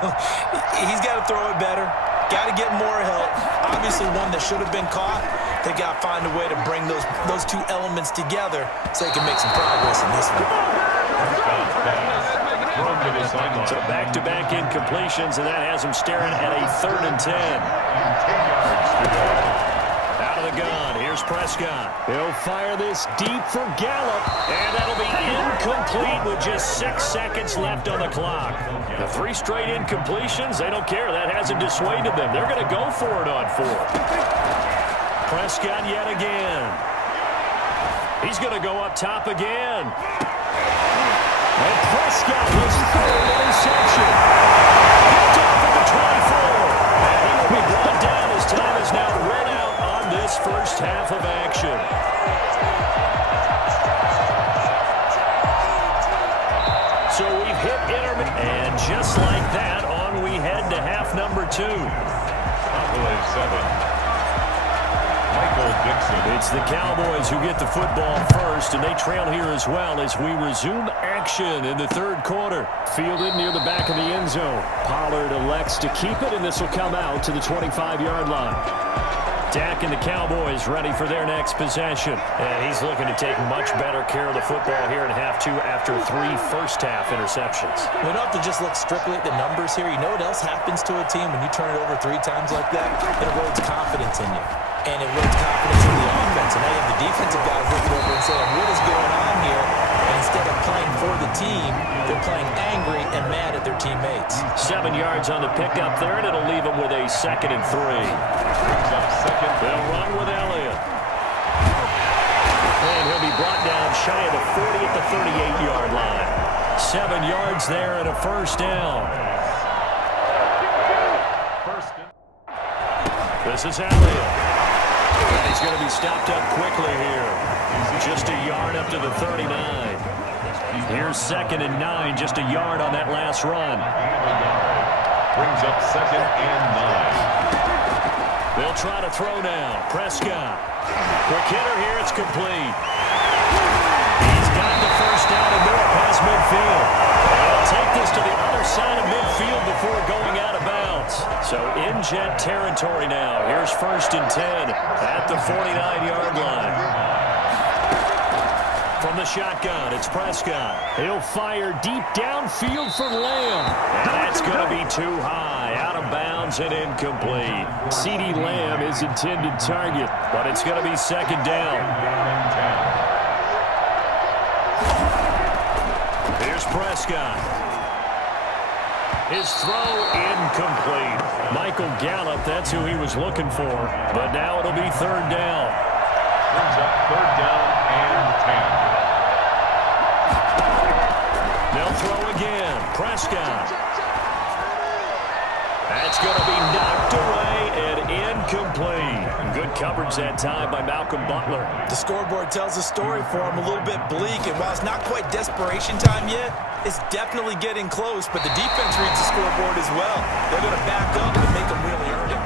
He's got to throw it better. Got to get more help. Obviously one that should have been caught. They got to find a way to bring those two elements together so they can make some progress in this one. So back-to-back incompletions, and that has them staring at a 3rd and 10. 10 yards to go. Out of the gun, here's Prescott. He'll fire this deep for Gallup, and that'll be incomplete with just 6 seconds left on the clock. The 3 straight incompletions, they don't care. That hasn't dissuaded them. They're going to go for it on 4th. Prescott yet again. He's going to go up top again. And Prescott, his 3rd interception. Picked off at the 24. And he will be brought down as time is now run out on this first half of action. So we've hit intermission. And just like that, on we head to half number 2. Cowboys 7. Michael Dixon. It's the Cowboys who get the football first, and they trail here as well as we resume action in the 3rd quarter. Fielded near the back of the end zone. Pollard elects to keep it, and this will come out to the 25-yard line. Dak and the Cowboys ready for their next possession. And he's looking to take much better care of the football here in half 2 after 3 first-half interceptions. We don't have to just look strictly at the numbers here. You know what else happens to a team when you turn it over 3 times like that? It erodes confidence in you. And it erodes confidence in the offense. And now you have the defensive guys looking over and saying, what is going on here? And instead of playing for the team, they're playing angry and mad at their teammates. 7 yards on the pickup there, and it'll leave them with a 2nd and 3. Brings up 2nd. They'll run with Elliott. And he'll be brought down shy of the 40 at the 38-yard line. 7 yards there and a first down. This is Elliott. And he's going to be stopped up quickly here. Just a yard up to the 39. Here's 2nd and 9, just a yard on that last run. Brings up 2nd and 9. They'll try to throw now. Prescott. Quick hitter here. It's complete. He's got the first down and more past midfield. They'll take this to the other side of midfield before going out of bounds. So in jet territory now. Here's 1st and 10 at the 49-yard line. From the shotgun, it's Prescott. He'll fire deep downfield for Lamb. And that's going to be too high. Out of bounds and incomplete. CeeDee Lamb is intended target, but it's going to be 2nd down. Here's Prescott. His throw incomplete. Michael Gallup, that's who he was looking for. But now it'll be 3rd down. Brings up 3rd down and 10. They'll throw again. Prescott. That's going to be knocked away and incomplete. Good coverage that time by Malcolm Butler. The scoreboard tells a story for him, a little bit bleak, and while it's not quite desperation time yet, it's definitely getting close, but the defense reads the scoreboard as well. They're going to back up and make them really earn it.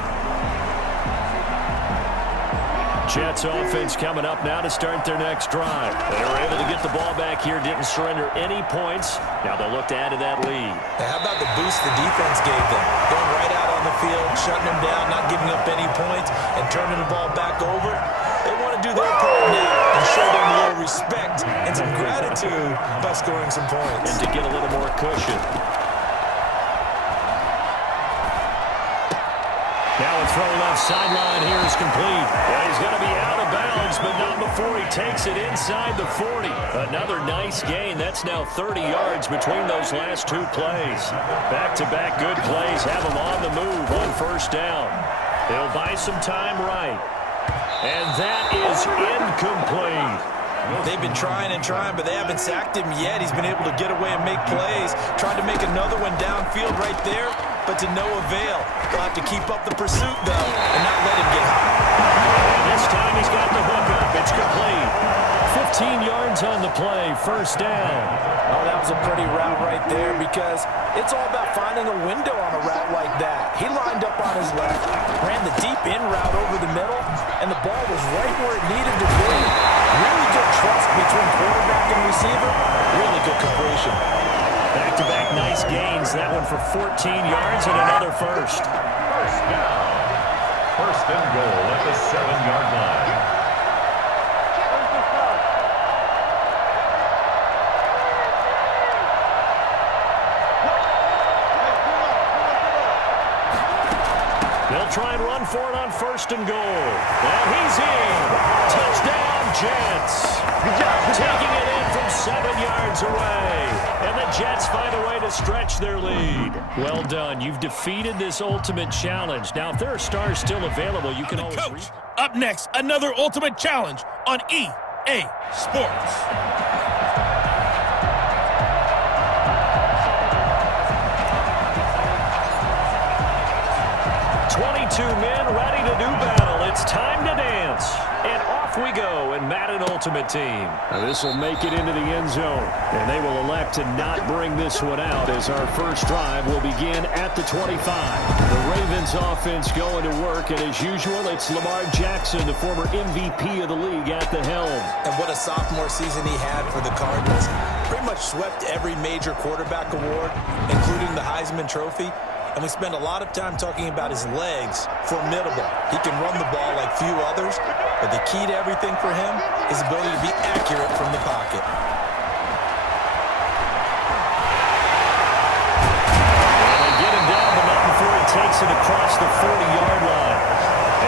Jets offense coming up now to start their next drive. They were able to get the ball back here, didn't surrender any points. Now they'll look to add to that lead. Now how about the boost the defense gave them? Going right out on the field, shutting them down, not giving up any points, and turning the ball back over. They want to do their part now and show them a little respect and some gratitude by scoring some points. And to get a little more cushion. Now a throw left sideline here is complete. Well, he's going to be out of bounds, but not before he takes it inside the 40. Another nice gain. That's now 30 yards between those last 2 plays. Back-to-back good plays have him on the move on 1st down. He'll buy some time right. And that is incomplete. They've been trying and trying, but they haven't sacked him yet. He's been able to get away and make plays. Tried to make another one downfield right there, but to no avail. They'll have to keep up the pursuit, though, and not let him get high. And this time he's got the hook up. It's complete. 15 yards on the play, 1st down. Oh, that was a pretty route right there because it's all about finding a window on a route like that. He lined up on his left, ran the deep in route over the middle, and the ball was right where it needed to be. Really good trust between quarterback and receiver. Really good completion. Back-to-back nice gains. That one for 14 yards and another first. First down. First and goal at the 7-yard line. They'll try and run for it on first and goal. And he's in. Touchdown, Jets. Taking it in from 7 yards away. And the Jets find a way to stretch their lead. Well done. You've defeated this ultimate challenge. Now, if there are stars still available, you can always... Coach, up next, another ultimate challenge on EA Sports. 22 men ready to do battle. It's time to dance. And off we go in Madden Ultimate Team. Now this will make it into the end zone. And they will elect to not bring this one out as our first drive will begin at the 25. The Ravens offense going to work. And as usual, it's Lamar Jackson, the former MVP of the league, at the helm. And what a sophomore season he had for the Cardinals. Pretty much swept every major quarterback award, including the Heisman Trophy. And we spend a lot of time talking about his legs. Formidable. He can run the ball like few others, but the key to everything for him is the ability to be accurate from the pocket. Well, they get him down, but not before he takes it across the 40-yard line.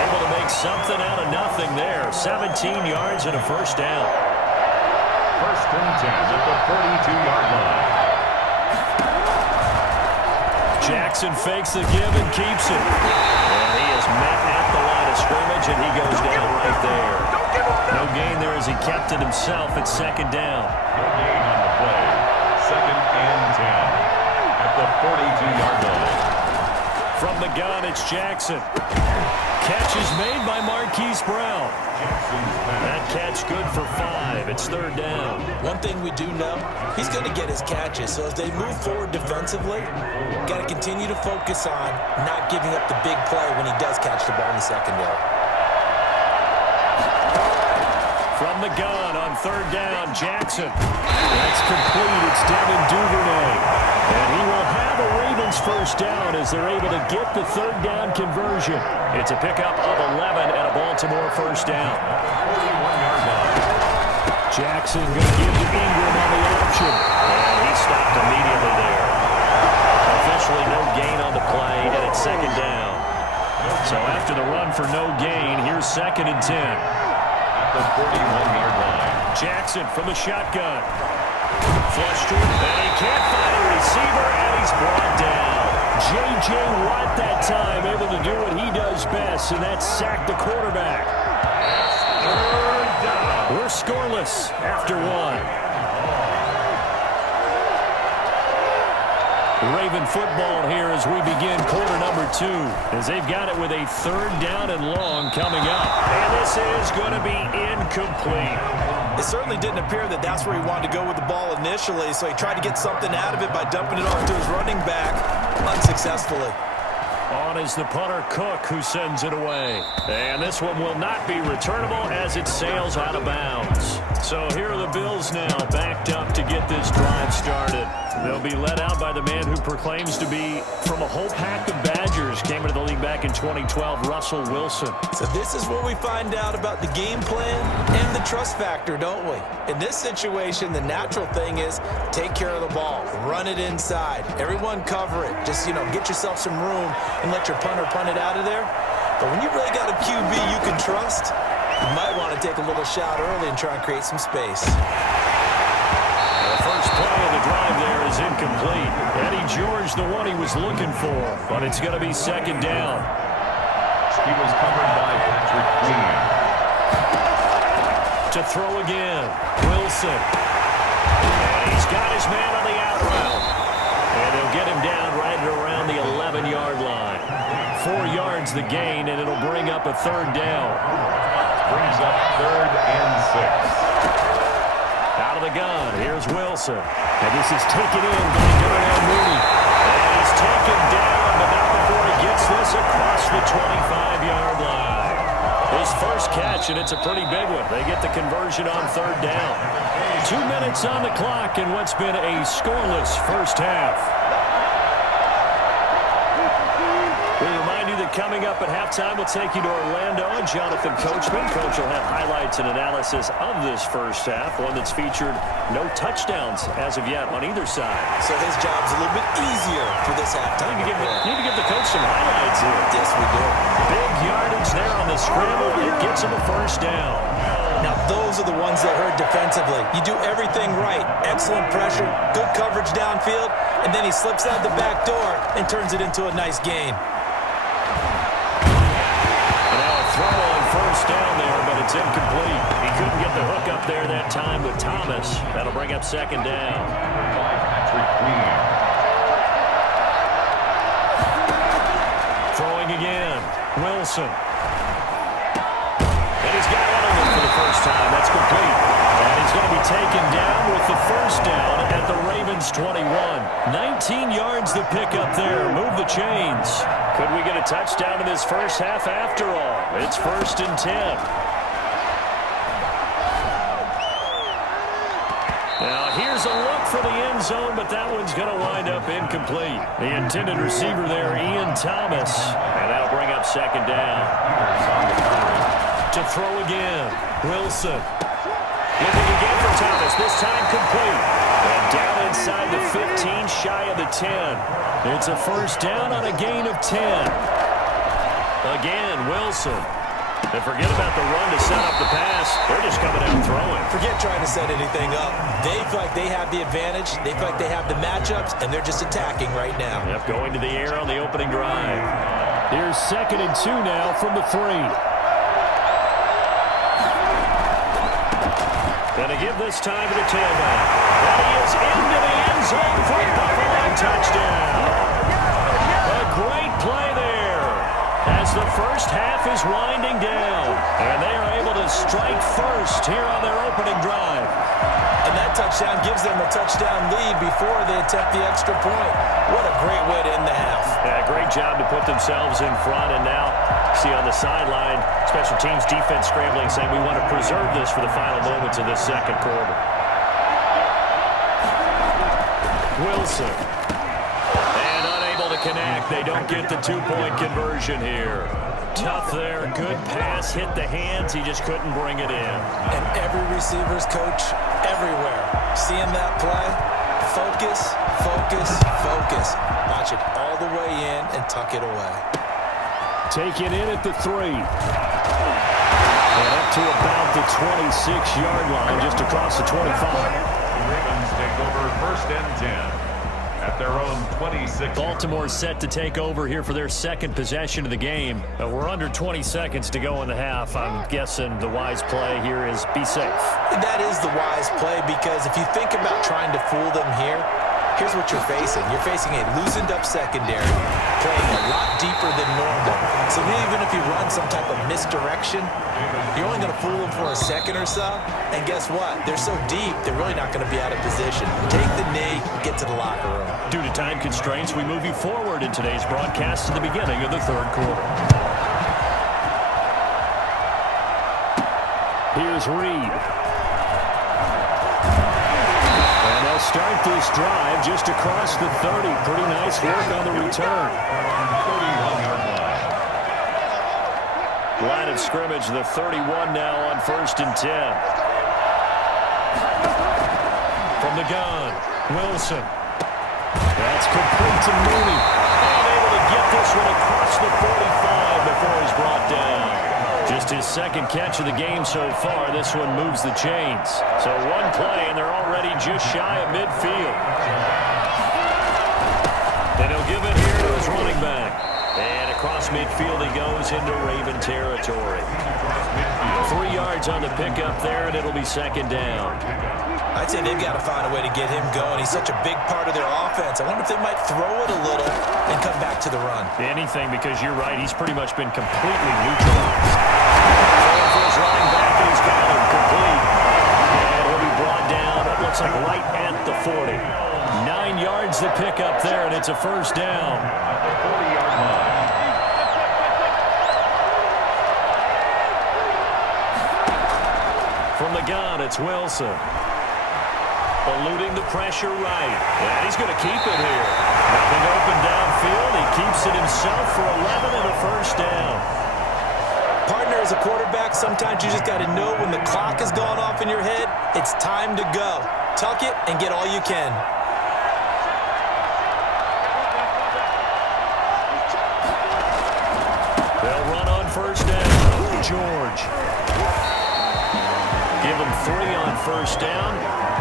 Able to make something out of nothing there. 17 yards and a first down. First and 10 at the 42-yard line. Jackson fakes the give and keeps it. And he is met at the line of scrimmage, and he goes down right there. No gain there as he kept it himself at second down. No gain on the play. Second and 10 at the 42-yard line. From the gun, it's Jackson. Catch is made by Marquise Brown. That catch good for 5. It's third down. One thing we do know, he's going to get his catches. So as they move forward defensively, got to continue to focus on not giving up the big play when he does catch the ball in the secondary. From the gun on third down, Jackson. That's complete. It's Devin Duvernay. And he will have a Ravens first down as they're able to get the third down conversion. It's a pickup of 11 and a Baltimore first down. 41-yard line. Jackson going to give to Ingram on the option. And he stopped immediately there. Officially no gain on the play, and it's second down. So after the run for no gain, here's second and 10. At the 41-yard line. Jackson from the shotgun. Flush to him, and he can't find a receiver, and he's brought down. J.J. Watt that time able to do what he does best, and that's sack the quarterback. Third down. We're scoreless after one. Raven football here as we begin quarter number 2, as they've got it with a third down and long coming up. And this is going to be incomplete. It certainly didn't appear that that's where he wanted to go with the ball initially, so he tried to get something out of it by dumping it off to his running back unsuccessfully. On is the punter, Cook, who sends it away. And this one will not be returnable as it sails out of bounds. So here are the Bills now, backed up to get this drive started. They'll be led out by the man who proclaims to be from a whole pack of Badgers. Came into the league back in 2012, Russell Wilson. So this is where we find out about the game plan and the trust factor, don't we? In this situation, the natural thing is take care of the ball, run it inside. Everyone cover it. Just, get yourself some room and let your punter punt it out of there. But when you really got a QB you can trust, you might want to take a little shot early and try and create some space. The first play of the drive there is incomplete. Eddie George, the one he was looking for, but it's going to be second down. He was covered by Patrick Queen. To throw again, Wilson. And he's got his man on the out route. And they'll get him down right around the 11-yard line. 4 yards the gain, and it'll bring up a third down. Brings up third and 6. Out of the gun, here's Wilson. And this is taken in by Darnell Mooney. And he's taken down, but not before he gets this across the 25-yard line. His first catch, and it's a pretty big one. They get the conversion on third down. 2 minutes on the clock in what's been a scoreless first half. We remind you that coming up at halftime. We'll take you to Orlando and Jonathan Coachman. Coach will have highlights and analysis of this first half, one that's featured no touchdowns as of yet on either side. So his job's a little bit easier for this halftime. Need to give the coach some highlights here. Yes, we do. Big yardage there on the scramble. It gets him a first down. Now, those are the ones that hurt defensively. You do everything right. Excellent pressure, good coverage downfield, and then he slips out the back door and turns it into a nice gain. Now a throw on first down there, but it's incomplete. He couldn't get the hook up there that time with Thomas. That'll bring up second down. Throwing again. Wilson. And he's got one of them for the first time. That's complete. And he's going to be taken down with the first down at the Ravens 21. 19 yards the pickup there. Move the chains. Could we get a touchdown in this first half after all? It's 1st and 10. Now here's a look for the end zone, but that one's going to wind up incomplete. The intended receiver there, Ian Thomas. And that'll bring up second down. To throw again, Wilson. Looking again for Thomas, this time complete. And down inside the 15, shy of the 10. It's a first down on a gain of 10. Again, Wilson. And forget about the run to set up the pass. They're just coming out throwing. Forget trying to set anything up. They feel like they have the advantage. They feel like they have the matchups, and they're just attacking right now. Yep, going to the air on the opening drive. Here's 2nd and 2 now from the 3. And to give this time to the tailback. And he is into the end zone for a Buffalo touchdown. A great play there as the first half is winding down. And they are able to strike first here on their opening drive. And that touchdown gives them a touchdown lead before they attempt the extra point. What a great way to end the half. Yeah, great job to put themselves in front. And now, see on the sideline, special teams defense scrambling, saying we want to preserve this for the final moments of this second quarter. Wilson. And unable to connect. They don't get the two-point conversion here. Tough there. Good pass. Hit the hands. He just couldn't bring it in. And every receiver's coach everywhere. Seeing that play, focus, focus, focus. Watch it all the way in and tuck it away. Take it in at the 3. And up to about the 26-yard line, just across the 25. Ravens take over 1st and 10 at their own 26. Baltimore set to take over here for their second possession of the game. We're under 20 seconds to go in the half. I'm guessing the wise play here is be safe. That is the wise play, because if you think about trying to fool them here, here's what you're facing. You're facing a loosened-up secondary, playing a lot deeper than normal. So even if you run some type of misdirection, you're only going to fool them for a second or so. And guess what? They're so deep, they're really not going to be out of position. Take the knee, get to the locker room. Due to time constraints, we move you forward in today's broadcast to the beginning of the third quarter. Here's Reed. They'll start this drive just across the 30. Pretty nice work on the return. Line of scrimmage, the 31 now on 1st and 10. From the gun, Wilson. That's complete to Mooney. Unable to get this one across the 45 before he's brought down. Just his second catch of the game so far. This one moves the chains. So one play, and they're already just shy of midfield. And he'll give it here to his running back. And across midfield he goes into Raven territory. 3 yards on the pickup there, and it'll be second down. I'd say they've got to find a way to get him going. He's such a big part of their offense. I wonder if they might throw it a little and come back to the run. Anything, because you're right. He's pretty much been completely neutralized. Throwing for his running back, and he's got him complete. And he'll be brought down, it looks like right at the 40. 9 yards to pick up there, and it's a first down. At the 40-yard line. From the gun, it's Wilson. Eluding the pressure right. And he's going to keep it here. Nothing open downfield. He keeps it himself for 11 and a first down. Partner, as a quarterback, sometimes you just got to know when the clock has gone off in your head, it's time to go. Tuck it and get all you can. They'll run on first down. George. Give them 3 on first down.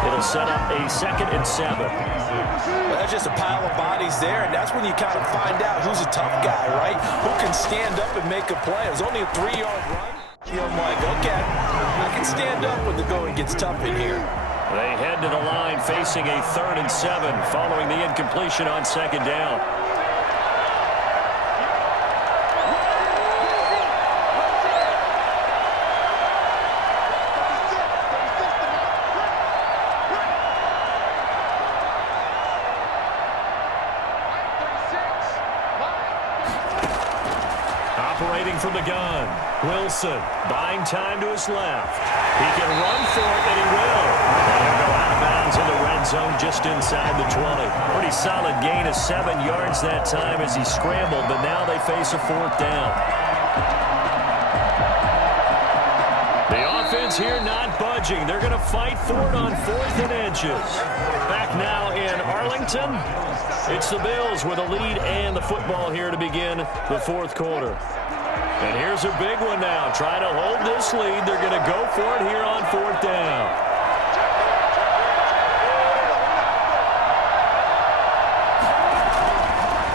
It'll set up a 2nd and 7. Well, that's just a pile of bodies there, and that's when you kind of find out who's a tough guy, right? Who can stand up and make a play. It was only a 3-yard run. I'm like, okay, I can stand up when the going gets tough in here. They head to the line facing a 3rd and 7 following the incompletion on 2nd down. Operating from the gun, Wilson buying time to his left. He can run for it, and he will. And he'll go out of bounds in the red zone just inside the 20. Pretty solid gain of 7 yards that time as he scrambled, but now they face a 4th down. The offense here not budging. They're going to fight for it on 4th and inches. Back now in Arlington. It's the Bills with a lead and the football here to begin the 4th quarter. And here's a big one now. Trying to hold this lead. They're going to go for it here on 4th down.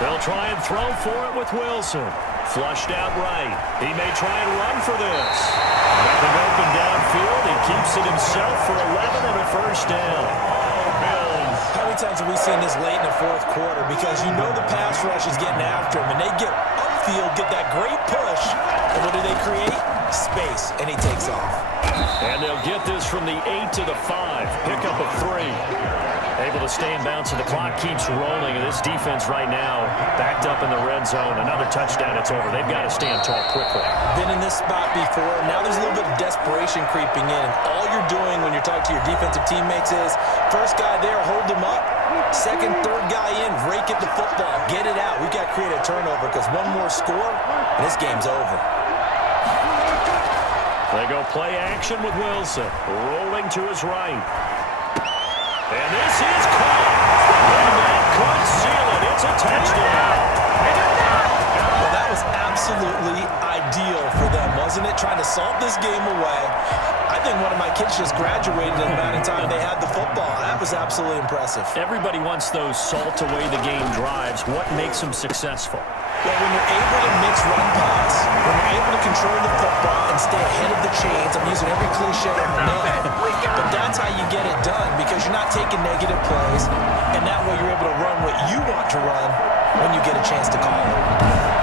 They'll try and throw for it with Wilson. Flushed out right. He may try and run for this. Nothing open downfield. He keeps it himself for 11 and a first down. How many times have we seen this late in the 4th quarter? Because you know the pass rush is getting after him, and they get upfield, get that great push, and what do they create? Space, and he takes off. And they'll get this from the 8 to the 5. Pick up a 3. Able to stay in bounds, and the clock keeps rolling. And this defense right now backed up in the red zone. Another touchdown, it's over. They've got to stand tall quickly. Been in this spot before. Now there's a little bit of desperation creeping in. And all you're doing when you're talking to your defensive teammates is, first guy there, hold him up. Second, third guy in, rake at the football. Get it out. We've got to create a turnover because one more score, and this game's over. They go play action with Wilson. Rolling to his right. And this is caught. And that could seal it. It's a touchdown. Well, that was absolutely ideal for them, wasn't it? Trying to salt this game away. I think one of my kids just graduated in the amount of time they had the football. That was absolutely impressive. Everybody wants those salt away the game drives. What makes them successful? Well, when you're able to mix run pass, when you're able to control the football and stay ahead of the chains, I'm using every cliche I know, but that's how you get it done because you're not taking negative plays, and that way you're able to run what you want to run when you get a chance to call it.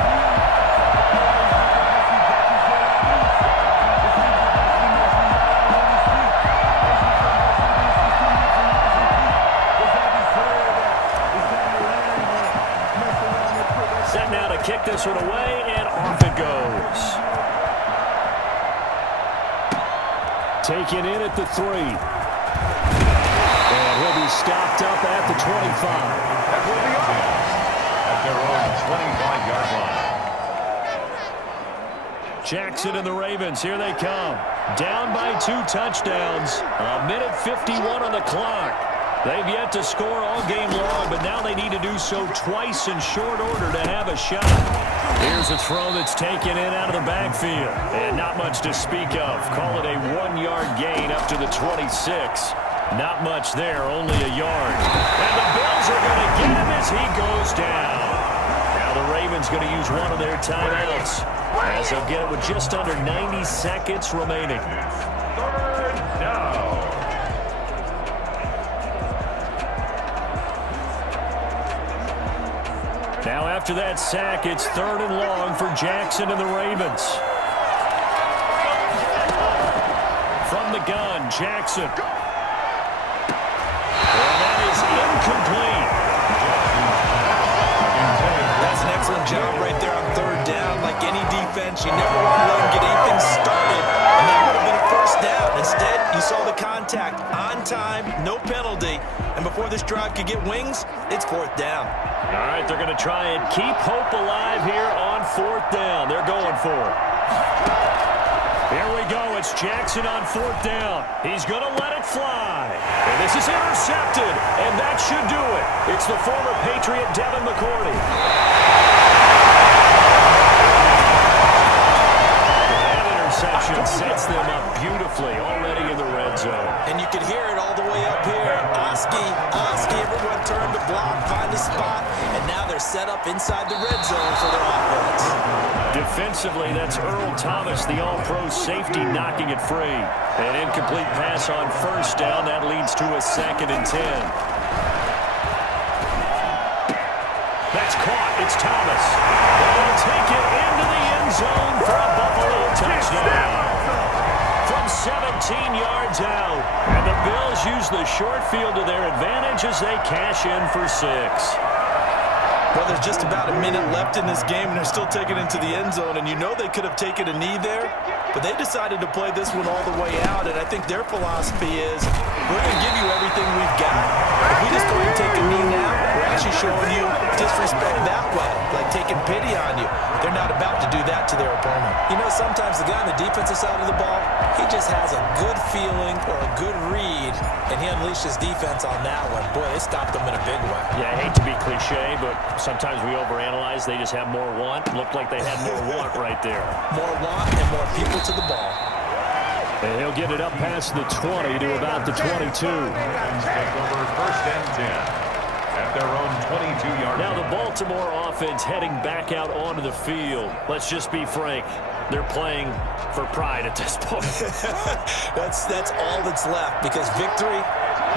Kick this one away, and off it goes. Taken in at the 3. And he'll be stopped up at the 25. That will be all at their own 25-yard line. Jackson and the Ravens, here they come. Down by 2 touchdowns. A minute 51 on the clock. They've yet to score all game long, but now they need to do so twice in short order to have a shot. Here's a throw that's taken in out of the backfield. And not much to speak of. Call it a 1-yard gain up to the 26. Not much there, only a yard. And the Bills are going to get him as he goes down. Now the Ravens going to use one of their timeouts as they'll get it with just under 90 seconds remaining. Third down. Now after that sack, it's 3rd and long for Jackson and the Ravens. From the gun, Jackson. And that is incomplete. That's an excellent job right there on 3rd down. Like any defense, you never want to let them get anything started, and that would have been a first down. Instead, you saw the contact on time, no penalty. And before this drive could get wings, it's 4th down. All right, they're going to try and keep hope alive here on 4th down. They're going for it. Here we go. It's Jackson on 4th down. He's going to let it fly. And this is intercepted, and that should do it. It's the former Patriot Devin McCourty. That interception sets them up beautifully already in the red zone. And you can hear it all the way up here. Oski, everyone turned to block, find a spot, and now they're set up inside the red zone for their offense. Defensively, that's Earl Thomas, the all-pro safety, knocking it free. An incomplete pass on 1st down. That leads to a 2nd and 10. That's caught. It's Thomas. They'll take it into the end zone for a Buffalo touchdown. From 17 yards out. And the Bills use the short field to their advantage as they cash in for 6. Well, there's just about a minute left in this game, and they're still taking it into the end zone. And you know they could have taken a knee there, but they decided to play this one all the way out. And I think their philosophy is, we're going to give you everything we've got. If we just go and take a knee now, we're actually showing you disrespect that way, like taking pity on you. They're not about to do that to their opponent. You know, sometimes the guy on the defensive side of the ball, he just has a good feeling or a good read, and he unleashed his defense on that one. Boy, they stopped them in a big way. Yeah, I hate to be cliche, but sometimes we overanalyze. They just have more want. Looked like they had more want right there. More want and more people to the ball. And he'll get it up past the 20 to about the 22. Take over 1st and 10 at their own 22-yard line. Now the Baltimore offense heading back out onto the field. Let's just be frank. They're playing for pride at this point. That's all that's left, because victory,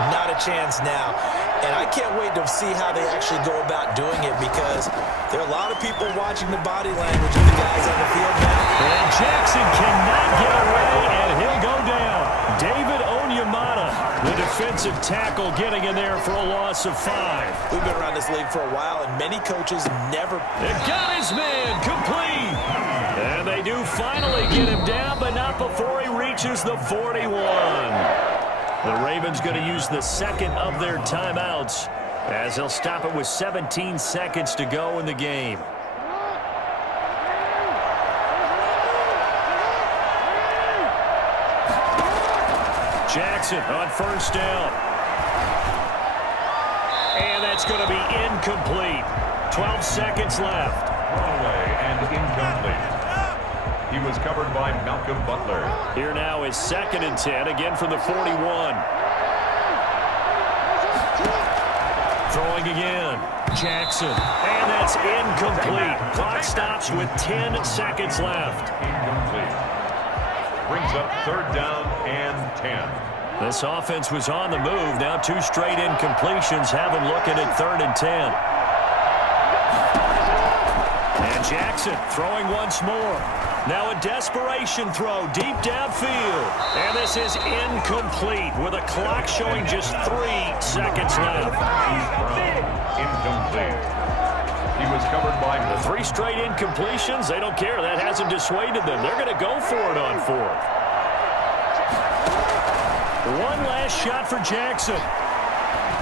not a chance now. And I can't wait to see how they actually go about doing it, because there are a lot of people watching the body language of the guys on the field now. And Jackson cannot get away, and he'll go down. David Onyemata, the defensive tackle, getting in there for a loss of 5. We've been around this league for a while, and many coaches never... It got his man complete. And they do finally get him down, but not before he reaches the 41. The Ravens going to use the 2nd of their timeouts as they'll stop it with 17 seconds to go in the game. Jackson on 1st down. And that's going to be incomplete. 12 seconds left. Away and incomplete. He was covered by Malcolm Butler. Here now is 2nd and 10, again from the 41. Throwing again. Jackson. And that's incomplete. Clock stops with 10 seconds left. Incomplete. Brings up 3rd down and 10. This offense was on the move. Now 2 straight incompletions have them looking at 3rd and 10. And Jackson throwing once more. Now a desperation throw deep downfield. And this is incomplete with a clock showing just 3 seconds left. Incomplete. He was covered by The 3 straight incompletions, they don't care. That hasn't dissuaded them. They're going to go for it on 4th. One last shot for Jackson.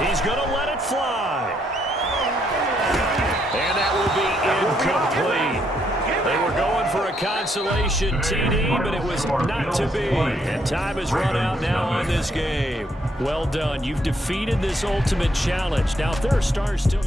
He's going to let it fly. And that will be incomplete. They were going for a consolation TD, but it was not to be. And time has run out now on this game. Well done. You've defeated this ultimate challenge. Now, if there are stars still...